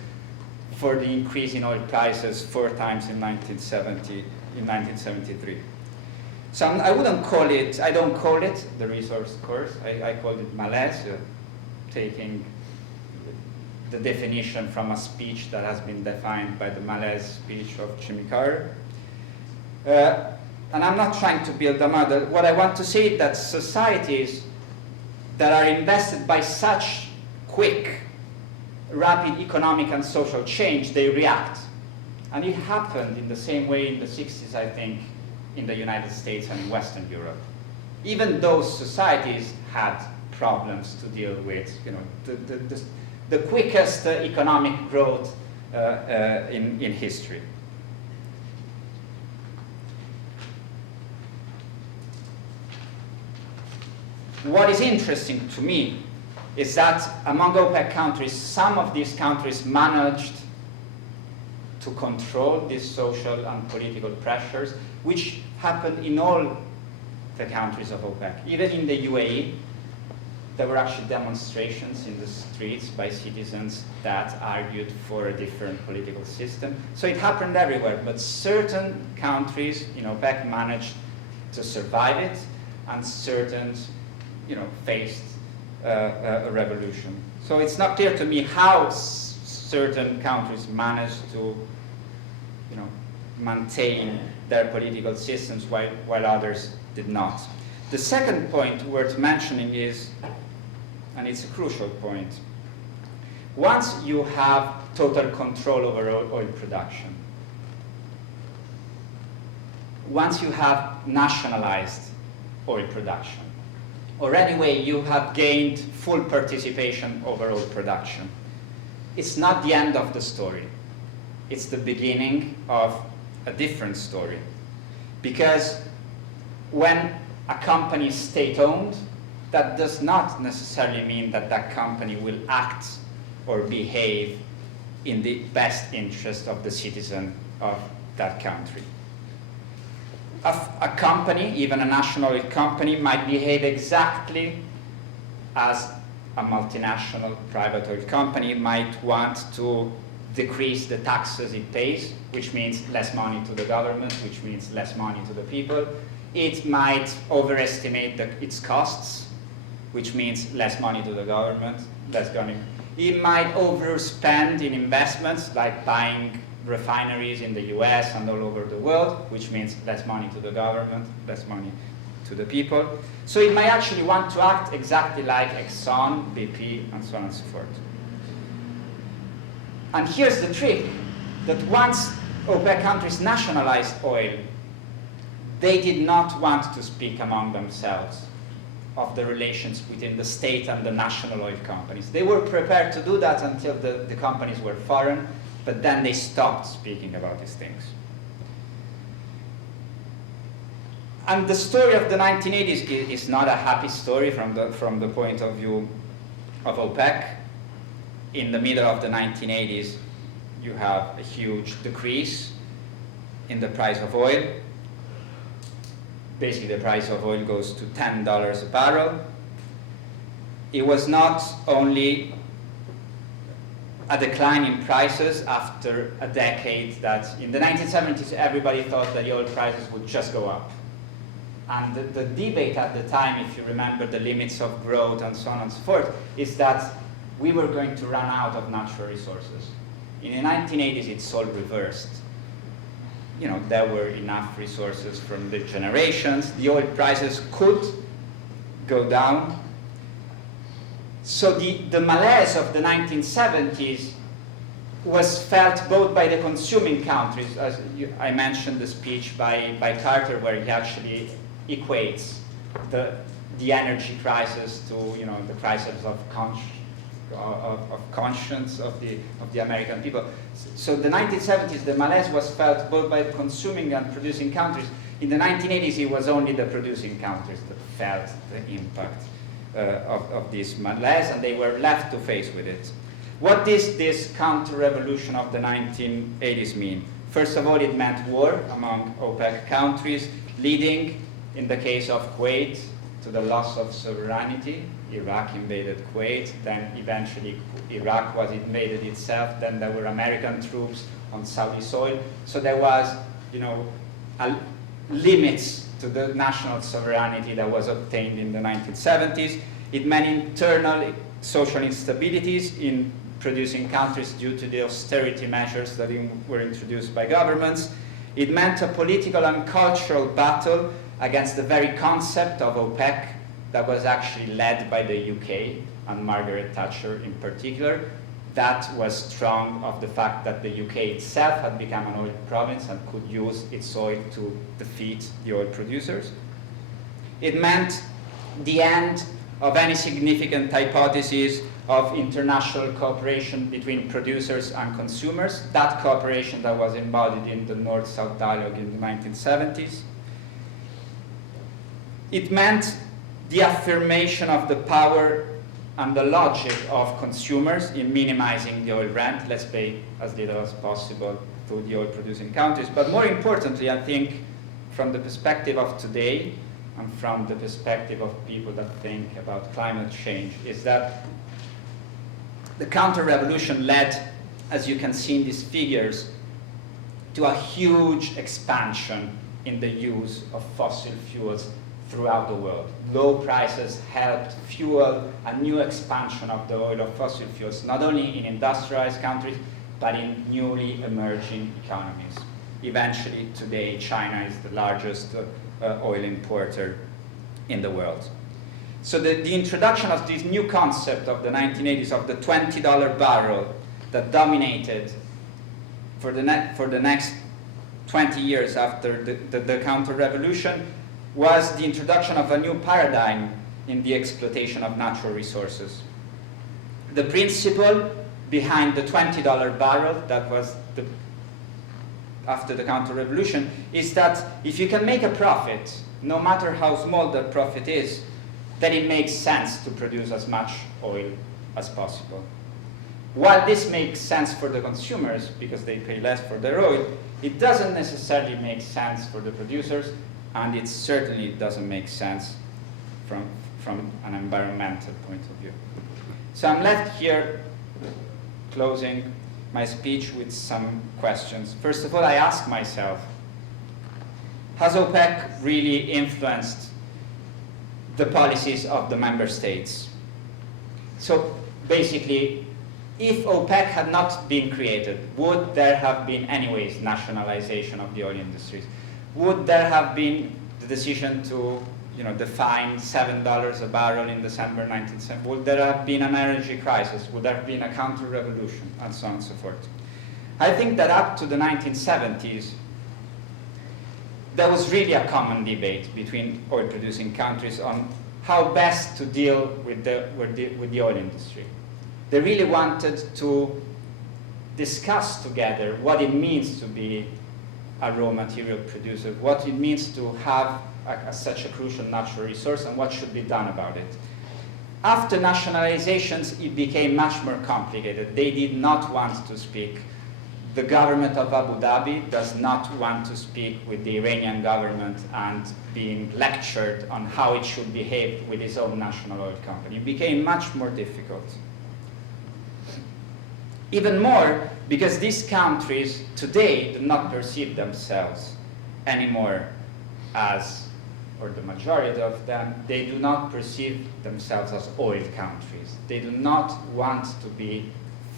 for the increase in oil prices 4 times in 1973. So I wouldn't call it, I don't call it the resource curse, I call it Malaise, taking the definition from a speech that has been defined by the Malaise speech of Jimmy Carter. And I'm not trying to build a model. What I want to say is that societies that are invested by such quick, rapid economic and social change, they react. And it happened in the same way in the 60s, I think, in the United States and in Western Europe. Even those societies had problems to deal with, you know, the quickest economic growth in history. What is interesting to me is that among OPEC countries, some of these countries managed to control these social and political pressures, which happened in all the countries of OPEC. Even in the UAE, there were actually demonstrations in the streets by citizens that argued for a different political system. So it happened everywhere, but certain countries in OPEC managed to survive it, and certain, you know, faced a revolution. So it's not clear to me how certain countries managed to, you know, maintain their political systems while others did not. The second point worth mentioning is, and it's a crucial point, once you have total control over oil production, once you have nationalized oil production, or anyway you have gained full participation over oil production, it's not the end of the story. It's the beginning of a different story. Because when a company is state-owned, that does not necessarily mean that that company will act or behave in the best interest of the citizen of that country. A company, even a national oil company, might behave exactly as a multinational private oil company might want to decrease the taxes it pays, which means less money to the government, which means less money to the people. It might overestimate its costs, which means less money to the government, less money. It might overspend in investments, like buying refineries in the US and all over the world, which means less money to the government, less money to the people. So it might actually want to act exactly like Exxon, BP, and so on and so forth. And here's the trick, that once OPEC countries nationalized oil, they did not want to speak among themselves of the relations within the state and the national oil companies. They were prepared to do that until the companies were foreign, but then they stopped speaking about these things. And the story of the 1980s is not a happy story from the point of view of OPEC. In the middle of the 1980s, you have a huge decrease in the price of oil. Basically, the price of oil goes to $10 a barrel. It was not only a decline in prices after a decade that in the 1970s everybody thought that the oil prices would just go up. And the debate at the time, if you remember the limits of growth and so on and so forth, is that we were going to run out of natural resources. In the 1980s, it's all reversed. You know, there were enough resources from the generations. The oil prices could go down. So the malaise of the 1970s was felt both by the consuming countries, as I mentioned the speech by Carter, where he actually equates the energy crisis to, you know, the crisis of conscience of the American people. So the 1970s, the malaise was felt both by the consuming and producing countries. In the 1980s, it was only the producing countries that felt the impact of this malaise, and they were left to face with it. What does this counter-revolution of the 1980s mean? First of all, it meant war among OPEC countries, leading, in the case of Kuwait, to the loss of sovereignty. Iraq invaded Kuwait, then eventually Iraq was invaded itself, then there were American troops on Saudi soil. So there was, limits to the national sovereignty that was obtained in the 1970s. It meant internal social instabilities in producing countries due to the austerity measures that were introduced by governments. It meant a political and cultural battle against the very concept of OPEC that was actually led by the UK and Margaret Thatcher in particular. That was strong of the fact that the UK itself had become an oil province and could use its oil to defeat the oil producers. It meant the end of any significant hypothesis of international cooperation between producers and consumers, that cooperation that was embodied in the North-South dialogue in the 1970s. It meant the affirmation of the power and the logic of consumers in minimizing the oil rent. Let's pay as little as possible to the oil-producing countries. But more importantly, I think, from the perspective of today and from the perspective of people that think about climate change, is that the counter-revolution led, as you can see in these figures, to a huge expansion in the use of fossil fuels throughout the world. Low prices helped fuel a new expansion of the oil of fossil fuels, not only in industrialized countries, but in newly emerging economies. Eventually, today, China is the largest oil importer in the world. So the introduction of this new concept of the 1980s of the $20 barrel that dominated for the next 20 years after the counter-revolution was the introduction of a new paradigm in the exploitation of natural resources. The principle behind the $20 barrel that was after the counter-revolution is that if you can make a profit, no matter how small that profit is, then it makes sense to produce as much oil as possible. While this makes sense for the consumers because they pay less for their oil, it doesn't necessarily make sense for the producers, and it certainly doesn't make sense from an environmental point of view. So I'm left here closing my speech with some questions. First of all, I ask myself, has OPEC really influenced the policies of the member states? So basically, if OPEC had not been created, would there have been anyways nationalization of the oil industries? Would there have been the decision to define $7 a barrel in December 1970? Would there have been an energy crisis? Would there have been a counter-revolution? And so on and so forth. I think that up to the 1970s, there was really a common debate between oil-producing countries on how best to deal with the oil industry. They really wanted to discuss together what it means to be a raw material producer, what it means to have such a crucial natural resource, and what should be done about it. After nationalizations, it became much more complicated. They did not want to speak. The government of Abu Dhabi does not want to speak with the Iranian government and being lectured on how it should behave with its own national oil company. It became much more difficult. Even more because these countries today do not perceive themselves anymore as, or the majority of them, they do not perceive themselves as oil countries. They do not want to be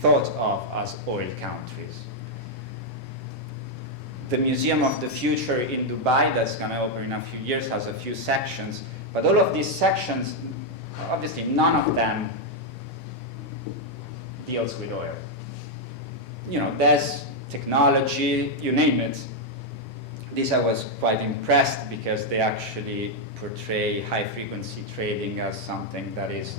thought of as oil countries. The Museum of the Future in Dubai, that's going to open in a few years, has a few sections, but all of these sections, obviously none of them deals with oil. There's technology, you name it. This I was quite impressed because they actually portray high-frequency trading as something that is,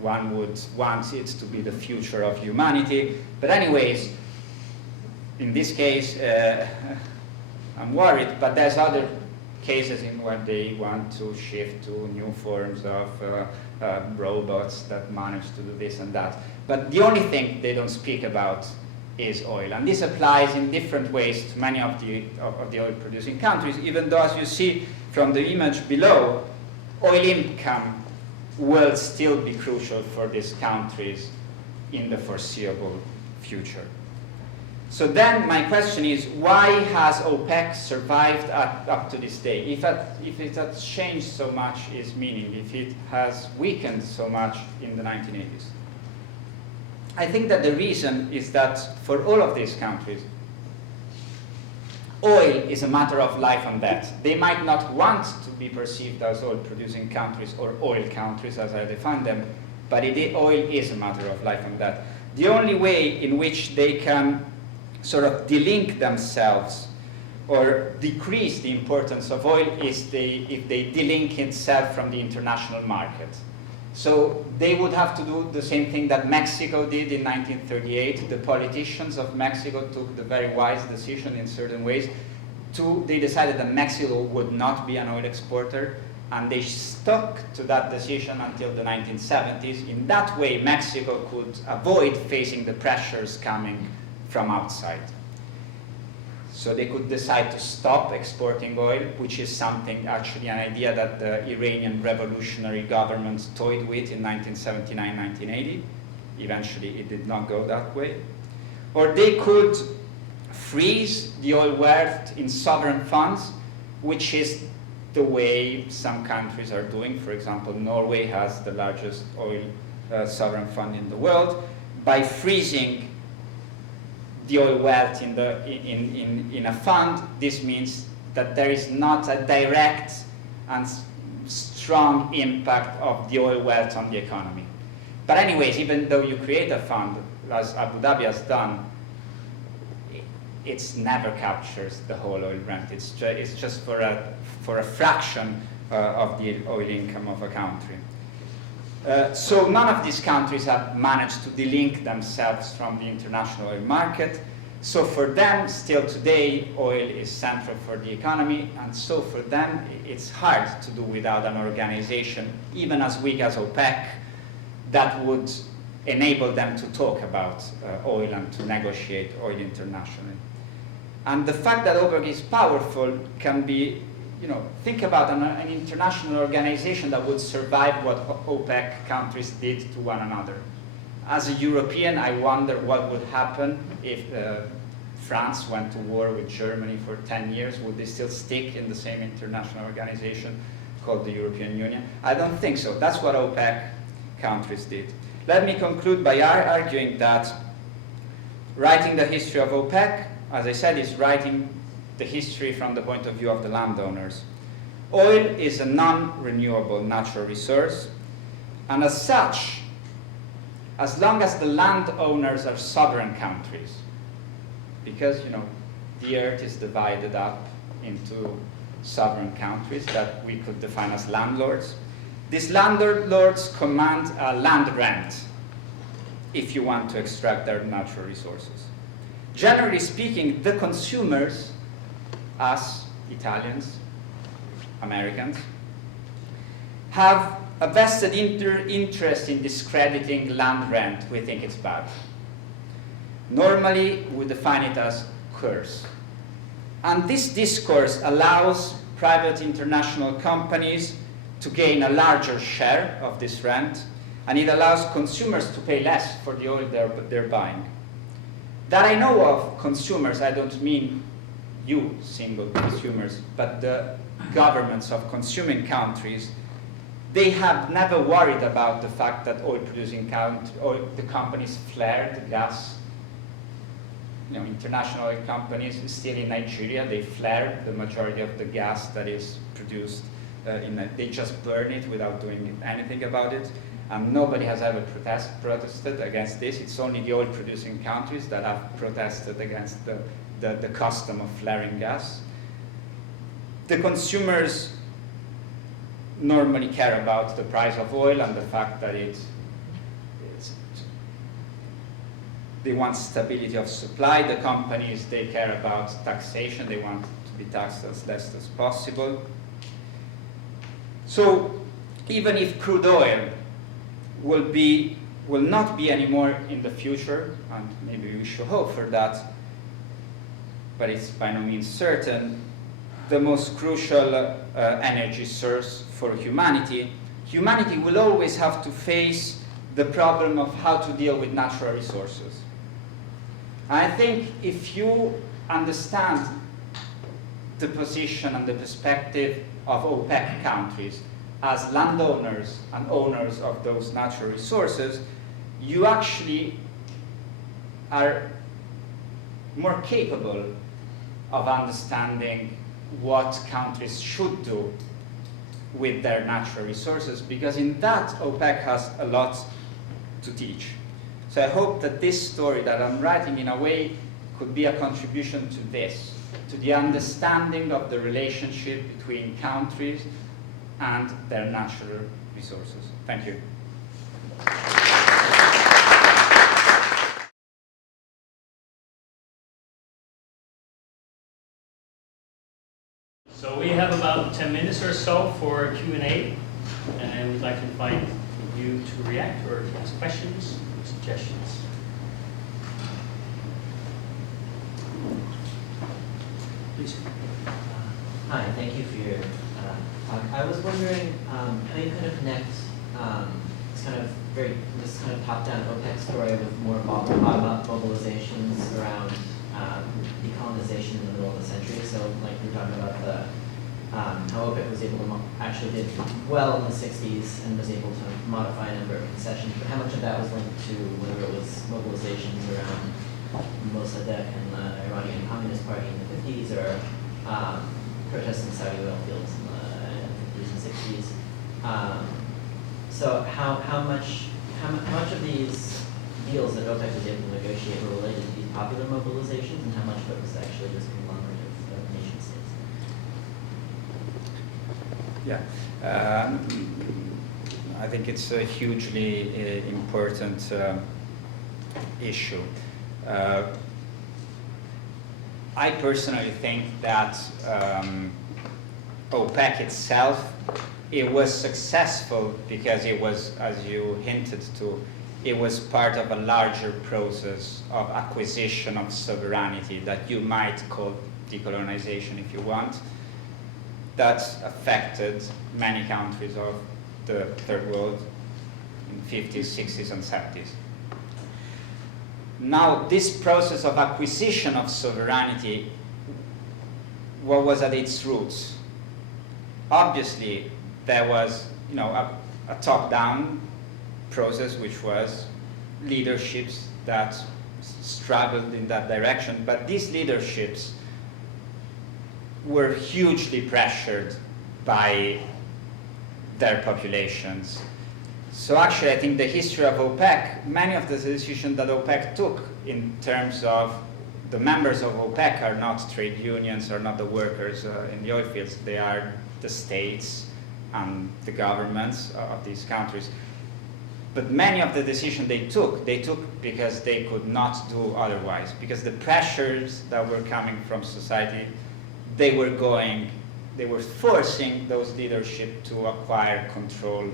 one would want it to be the future of humanity. But anyways, in this case, I'm worried, but there's other cases in where they want to shift to new forms of robots that manage to do this and that. But the only thing they don't speak about is oil. And this applies in different ways to many of the oil-producing countries, even though, as you see from the image below, oil income will still be crucial for these countries in the foreseeable future. So then my question is, why has OPEC survived up to this day? If it has changed so much its meaning, if it has weakened so much in the 1980s? I think that the reason is that for all of these countries, oil is a matter of life and death. They might not want to be perceived as oil-producing countries or oil countries, as I define them, but oil is a matter of life and death. The only way in which they can sort of delink themselves or decrease the importance of oil is if they delink itself from the international market. So they would have to do the same thing that Mexico did in 1938. The politicians of Mexico took the very wise decision in certain ways. They decided that Mexico would not be an oil exporter, and they stuck to that decision until the 1970s. In that way, Mexico could avoid facing the pressures coming from outside. So they could decide to stop exporting oil, which is something, actually an idea that the Iranian revolutionary government toyed with in 1979, 1980. Eventually it did not go that way. Or they could freeze the oil wealth in sovereign funds, which is the way some countries are doing. For example, Norway has the largest oil sovereign fund in the world. By freezing the oil wealth in a fund, this means that there is not a direct and strong impact of the oil wealth on the economy. But anyways, even though you create a fund, as Abu Dhabi has done, it never captures the whole oil rent. It's just for a fraction of the oil income of a country. So none of these countries have managed to delink themselves from the international oil market. So for them, still today, oil is central for the economy, and so for them, it's hard to do without an organization, even as weak as OPEC, that would enable them to talk about oil and to negotiate oil internationally. And the fact that OPEC is powerful can be, think about an international organization that would survive what OPEC countries did to one another. As a European, I wonder what would happen if France went to war with Germany for 10 years. Would they still stick in the same international organization called the European Union? I don't think so. That's what OPEC countries did. Let me conclude by arguing that writing the history of OPEC, as I said, is writing the history from the point of view of the landowners. Oil is a non-renewable natural resource, and as such, as long as the landowners are sovereign countries, because the earth is divided up into sovereign countries that we could define as landlords, these landlords command a land rent if you want to extract their natural resources. Generally speaking, the consumers, us, Italians, Americans, have a vested interest in discrediting land rent. We think it's bad. Normally, we define it as curse. And this discourse allows private international companies to gain a larger share of this rent, and it allows consumers to pay less for the oil they're buying. That I know of consumers, I don't mean you, single consumers, but the governments of consuming countries, they have never worried about the fact that the companies flare the gas. International oil companies, still in Nigeria, they flare the majority of the gas that is produced. They just burn it without doing anything about it. And nobody has ever protested against this. It's only the oil-producing countries that have protested against the custom of flaring gas. The consumers normally care about the price of oil and the fact that they want stability of supply. The companies, they care about taxation. They want to be taxed as less as possible. So even if crude oil will not be anymore in the future, and maybe we should hope for that, but it's by no means certain, the most crucial energy source for humanity, humanity will always have to face the problem of how to deal with natural resources. And I think if you understand the position and the perspective of OPEC countries as landowners and owners of those natural resources, you actually are more capable of understanding what countries should do with their natural resources, because in that OPEC has a lot to teach. So I hope that this story that I'm writing in a way could be a contribution to this, to the understanding of the relationship between countries and their natural resources. Thank you. So we have about 10 minutes or so for Q&A, and we'd like to invite you to react or ask questions, suggestions. Please. Hi, thank you for your talk. I was wondering how you kind of connect this kind of top-down OPEC story with more bottom-up mobilizations around decolonization in the middle of the century. So, like you're talking about how OPEC was able to actually did well in the 60s and was able to modify a number of concessions. But how much of that was linked to whether it was mobilizations around Mossadegh and the Iranian Communist Party in the 50s, or protests in Saudi oil fields in the 50s and 60s. So how much of these deals that OPEC was able to negotiate were related to these popular mobilizations, and how much of it was actually just conglomerate of nation states? Yeah, I think it's a hugely important issue. I personally think that OPEC itself, it was successful because it was, as you hinted to, it was part of a larger process of acquisition of sovereignty that you might call decolonization if you want, that affected many countries of the third world in 50s, 60s, and 70s. Now, this process of acquisition of sovereignty, what was at its roots? Obviously, there was, a top-down process, which was leaderships that struggled in that direction. But these leaderships were hugely pressured by their populations. So actually, I think the history of OPEC, many of the decisions that OPEC took in terms of the members of OPEC are not trade unions, are not the workers in the oil fields, they are the states and the governments of these countries. But many of the decisions they took because they could not do otherwise, because the pressures that were coming from society, they were forcing those leadership to acquire control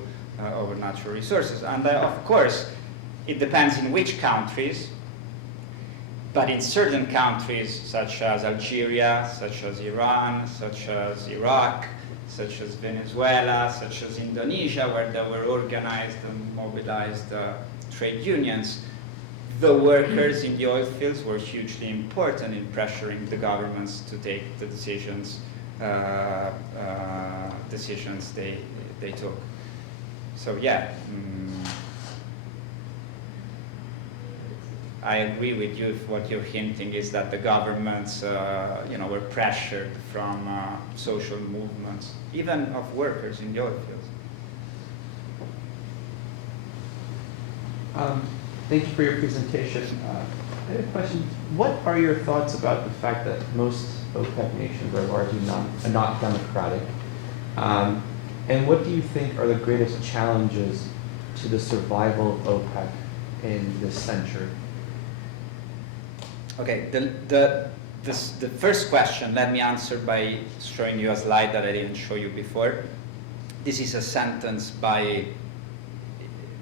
over natural resources. And of course, it depends in which countries, but in certain countries, such as Algeria, such as Iran, such as Iraq, such as Venezuela, such as Indonesia, where there were organized and mobilized trade unions, the workers in the oil fields were hugely important in pressuring the governments to take the decisions they took. So yeah, I agree with you if what you're hinting is that the governments were pressured from social movements, even of workers in the oil fields. Thank you for your presentation. I have a question. What are your thoughts about the fact that most OPEC nations are largely not democratic? And what do you think are the greatest challenges to the survival of OPEC in this century? Okay, the first question, let me answer by showing you a slide that I didn't show you before. This is a sentence by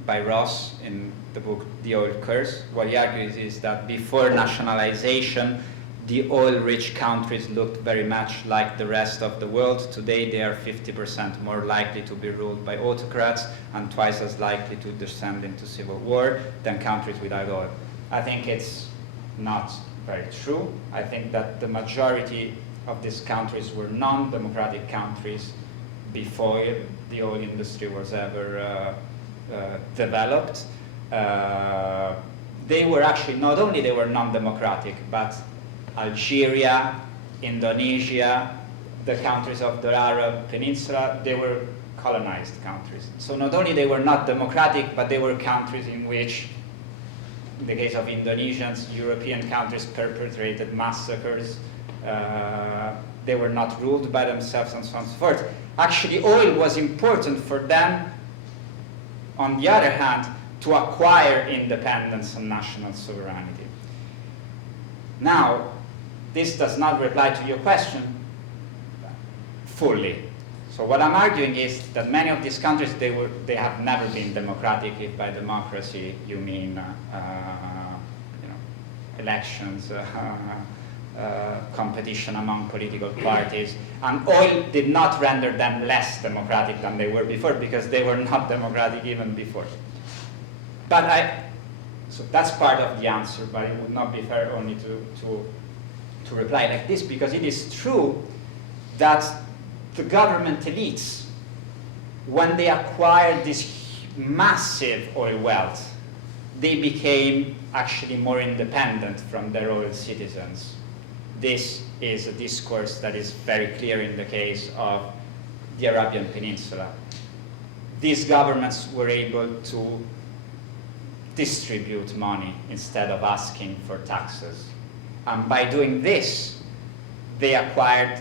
Ross in the book The Oil Curse. What he argues is that before nationalization, the oil-rich countries looked very much like the rest of the world. Today, they are 50% more likely to be ruled by autocrats and twice as likely to descend into civil war than countries without oil. I think it's not very true. I think that the majority of these countries were non-democratic countries before the oil industry was ever developed. They were actually, not only they were non-democratic, but Algeria, Indonesia, the countries of the Arab Peninsula, they were colonized countries. So not only they were not democratic, but they were countries in which, in the case of Indonesians, European countries perpetrated massacres. They were not ruled by themselves and so on and so forth. Actually, oil was important for them, on the other hand, to acquire independence and national sovereignty. Now, this does not reply to your question fully. So what I'm arguing is that many of these countries, they have never been democratic, if by democracy you mean elections, competition among political parties. And oil did not render them less democratic than they were before, because they were not democratic even before. So that's part of the answer, but it would not be fair only to reply like this, because it is true that the government elites, when they acquired this massive oil wealth, they became actually more independent from their oil citizens. This is a discourse that is very clear in the case of the Arabian Peninsula. These governments were able to distribute money instead of asking for taxes. And by doing this, they acquired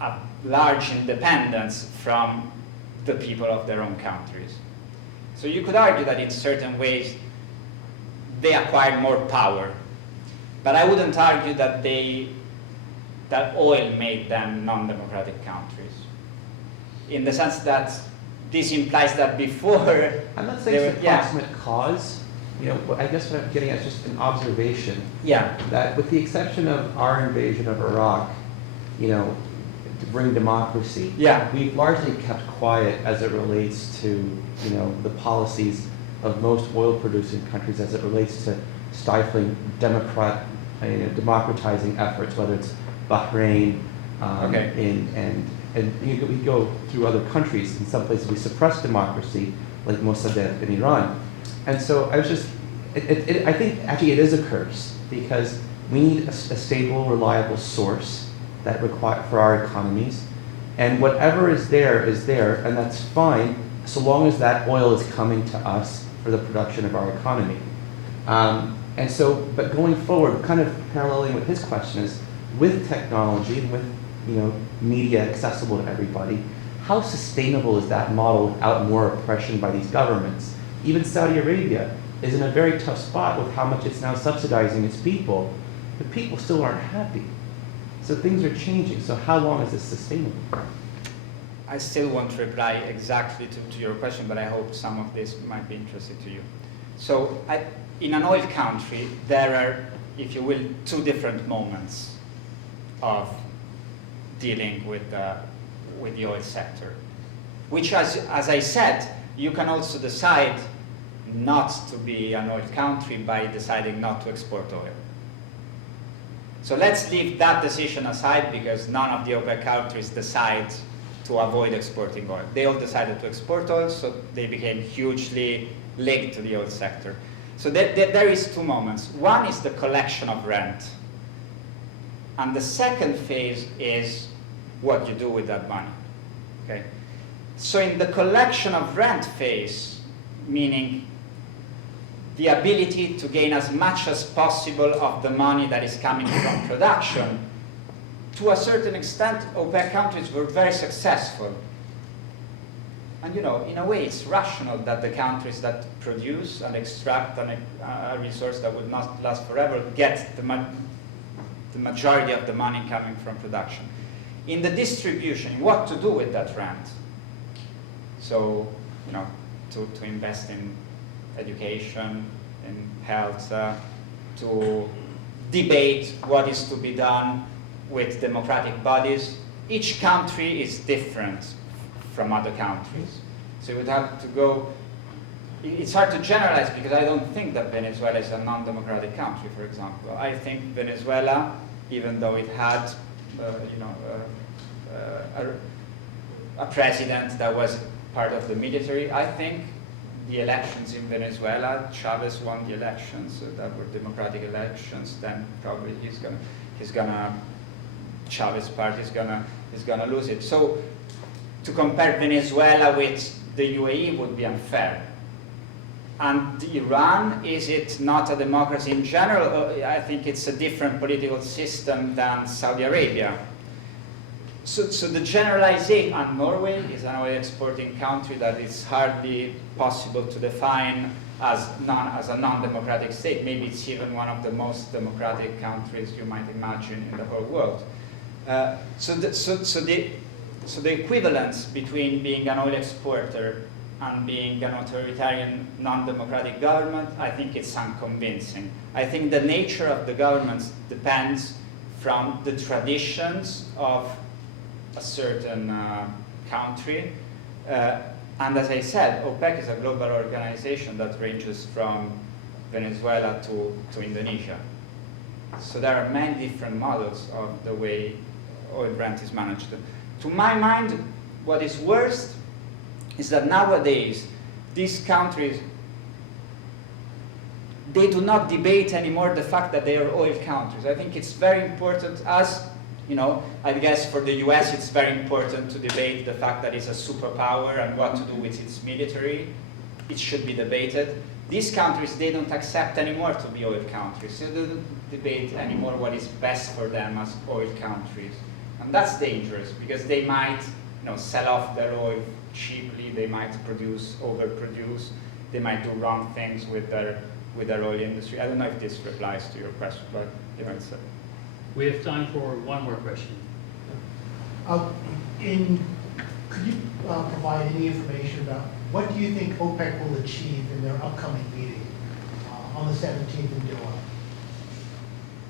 a large independence from the people of their own countries. So you could argue that in certain ways they acquired more power, but I wouldn't argue that that oil made them non-democratic countries, in the sense that this implies that before... I'm not saying it's the proximate cause. I guess what I'm getting at is just an observation. Yeah. That with the exception of our invasion of Iraq, to bring democracy, we've largely kept quiet as it relates to, the policies of most oil-producing countries as it relates to stifling democratizing efforts, whether it's Bahrain, and we go through other countries. In some places we suppress democracy, like Mossadegh in Iran. And so I was just, I think actually it is a curse, because we need a stable, reliable source that for our economies. And whatever is there, and that's fine, so long as that oil is coming to us for the production of our economy. But going forward, kind of paralleling with his question is, with technology and with media accessible to everybody, how sustainable is that model without more oppression by these governments? Even Saudi Arabia is in a very tough spot with how much it's now subsidizing its people, but people still aren't happy. So things are changing. So how long is this sustainable? I still won't reply exactly to your question, but I hope some of this might be interesting to you. So in an oil country, there are, if you will, two different moments of dealing with the oil sector, which, as I said, you can also decide not to be an oil country by deciding not to export oil. So let's leave that decision aside, because none of the OPEC countries decide to avoid exporting oil. They all decided to export oil, so they became hugely linked to the oil sector. So there is two moments. One is the collection of rent. And the second phase is what you do with that money. Okay? So in the collection of rent phase, meaning the ability to gain as much as possible of the money that is coming from production, to a certain extent, OPEC countries were very successful. And in a way, it's rational that the countries that produce and extract a resource that would not last forever get the majority of the money coming from production. In the distribution, what to do with that rent? So, you know, to invest in education, in health, to debate what is to be done with democratic bodies. Each country is different from other countries. So you would have to go, it's hard to generalize because I don't think that Venezuela is a non-democratic country, for example. I think Venezuela, even though it had, a president that was part of the military, I think the elections in Venezuela, Chavez won the elections, so that were democratic elections, then probably Chavez party is gonna lose it. So to compare Venezuela with the UAE would be unfair. And Iran, is it not a democracy in general? I think it's a different political system than Saudi Arabia. So the generalization, and Norway is an oil exporting country that is hardly possible to define as a non-democratic state. Maybe it's even one of the most democratic countries you might imagine in the whole world. So the equivalence between being an oil exporter and being an authoritarian non-democratic government, I think it's unconvincing. I think the nature of the governments depends from the traditions of a certain country. And as I said, OPEC is a global organization that ranges from Venezuela to Indonesia. So there are many different models of the way oil rent is managed. To my mind, what is worst is that nowadays these countries, they do not debate anymore the fact that they are oil countries. I think it's very important, as you know, I guess for the US it's very important to debate the fact that it's a superpower and what to do with its military. It should be debated. These countries, they don't accept anymore to be oil countries. So they don't debate anymore what is best for them as oil countries. And that's dangerous because they might, sell off their oil cheaply, they might overproduce, they might do wrong things with their oil industry. I don't know if this replies to your question, but it's We have time for one more question. Could you provide any information about what do you think OPEC will achieve in their upcoming meeting on the 17th in Doha?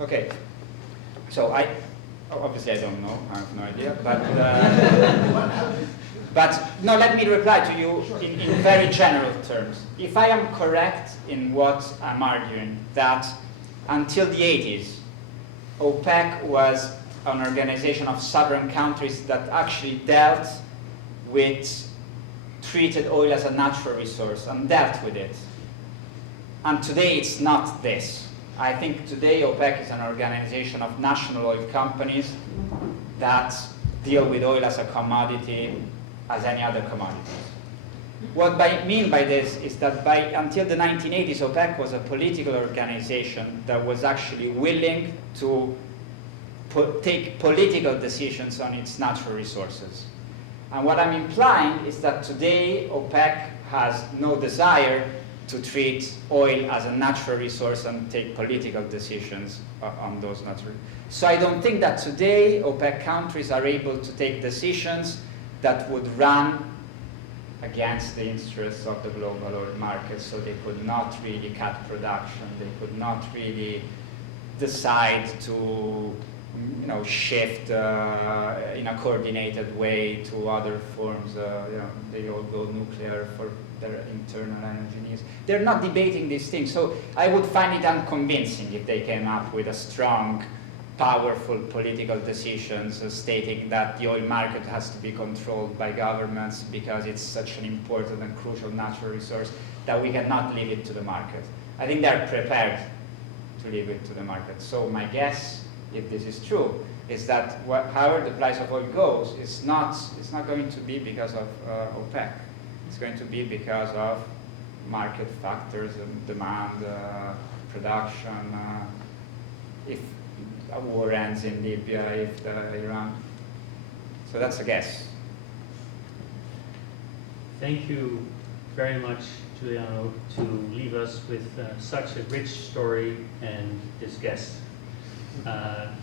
Okay, so obviously I don't know, I have no idea, but no, let me reply to you in very general terms. If I am correct in what I'm arguing, that until the 80s, OPEC was an organization of sovereign countries that actually treated oil as a natural resource and dealt with it. And today it's not this. I think today OPEC is an organization of national oil companies that deal with oil as a commodity, as any other commodity. What I mean by this is that until the 1980s, OPEC was a political organization that was actually willing to take political decisions on its natural resources. And what I'm implying is that today OPEC has no desire to treat oil as a natural resource and take political decisions on those natural. So I don't think that today OPEC countries are able to take decisions that would run against the interests of the global oil market. So they could not really cut production. They could not really decide to shift in a coordinated way to other forms. They all go nuclear for their internal energy needs. They're not debating these things. So I would find it unconvincing if they came up with a strong, powerful political decisions stating that the oil market has to be controlled by governments because it's such an important and crucial natural resource that we cannot leave it to the market. I think they're prepared to leave it to the market. So my guess, if this is true, is that however the price of oil goes, it's not going to be because of OPEC. It's going to be because of market factors and demand, production, if a war ends in Libya, if Iran. So that's a guess. Thank you very much, Giuliano, to leave us with such a rich story and this guest.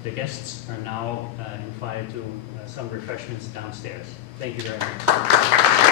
The guests are now invited to some refreshments downstairs. Thank you very much.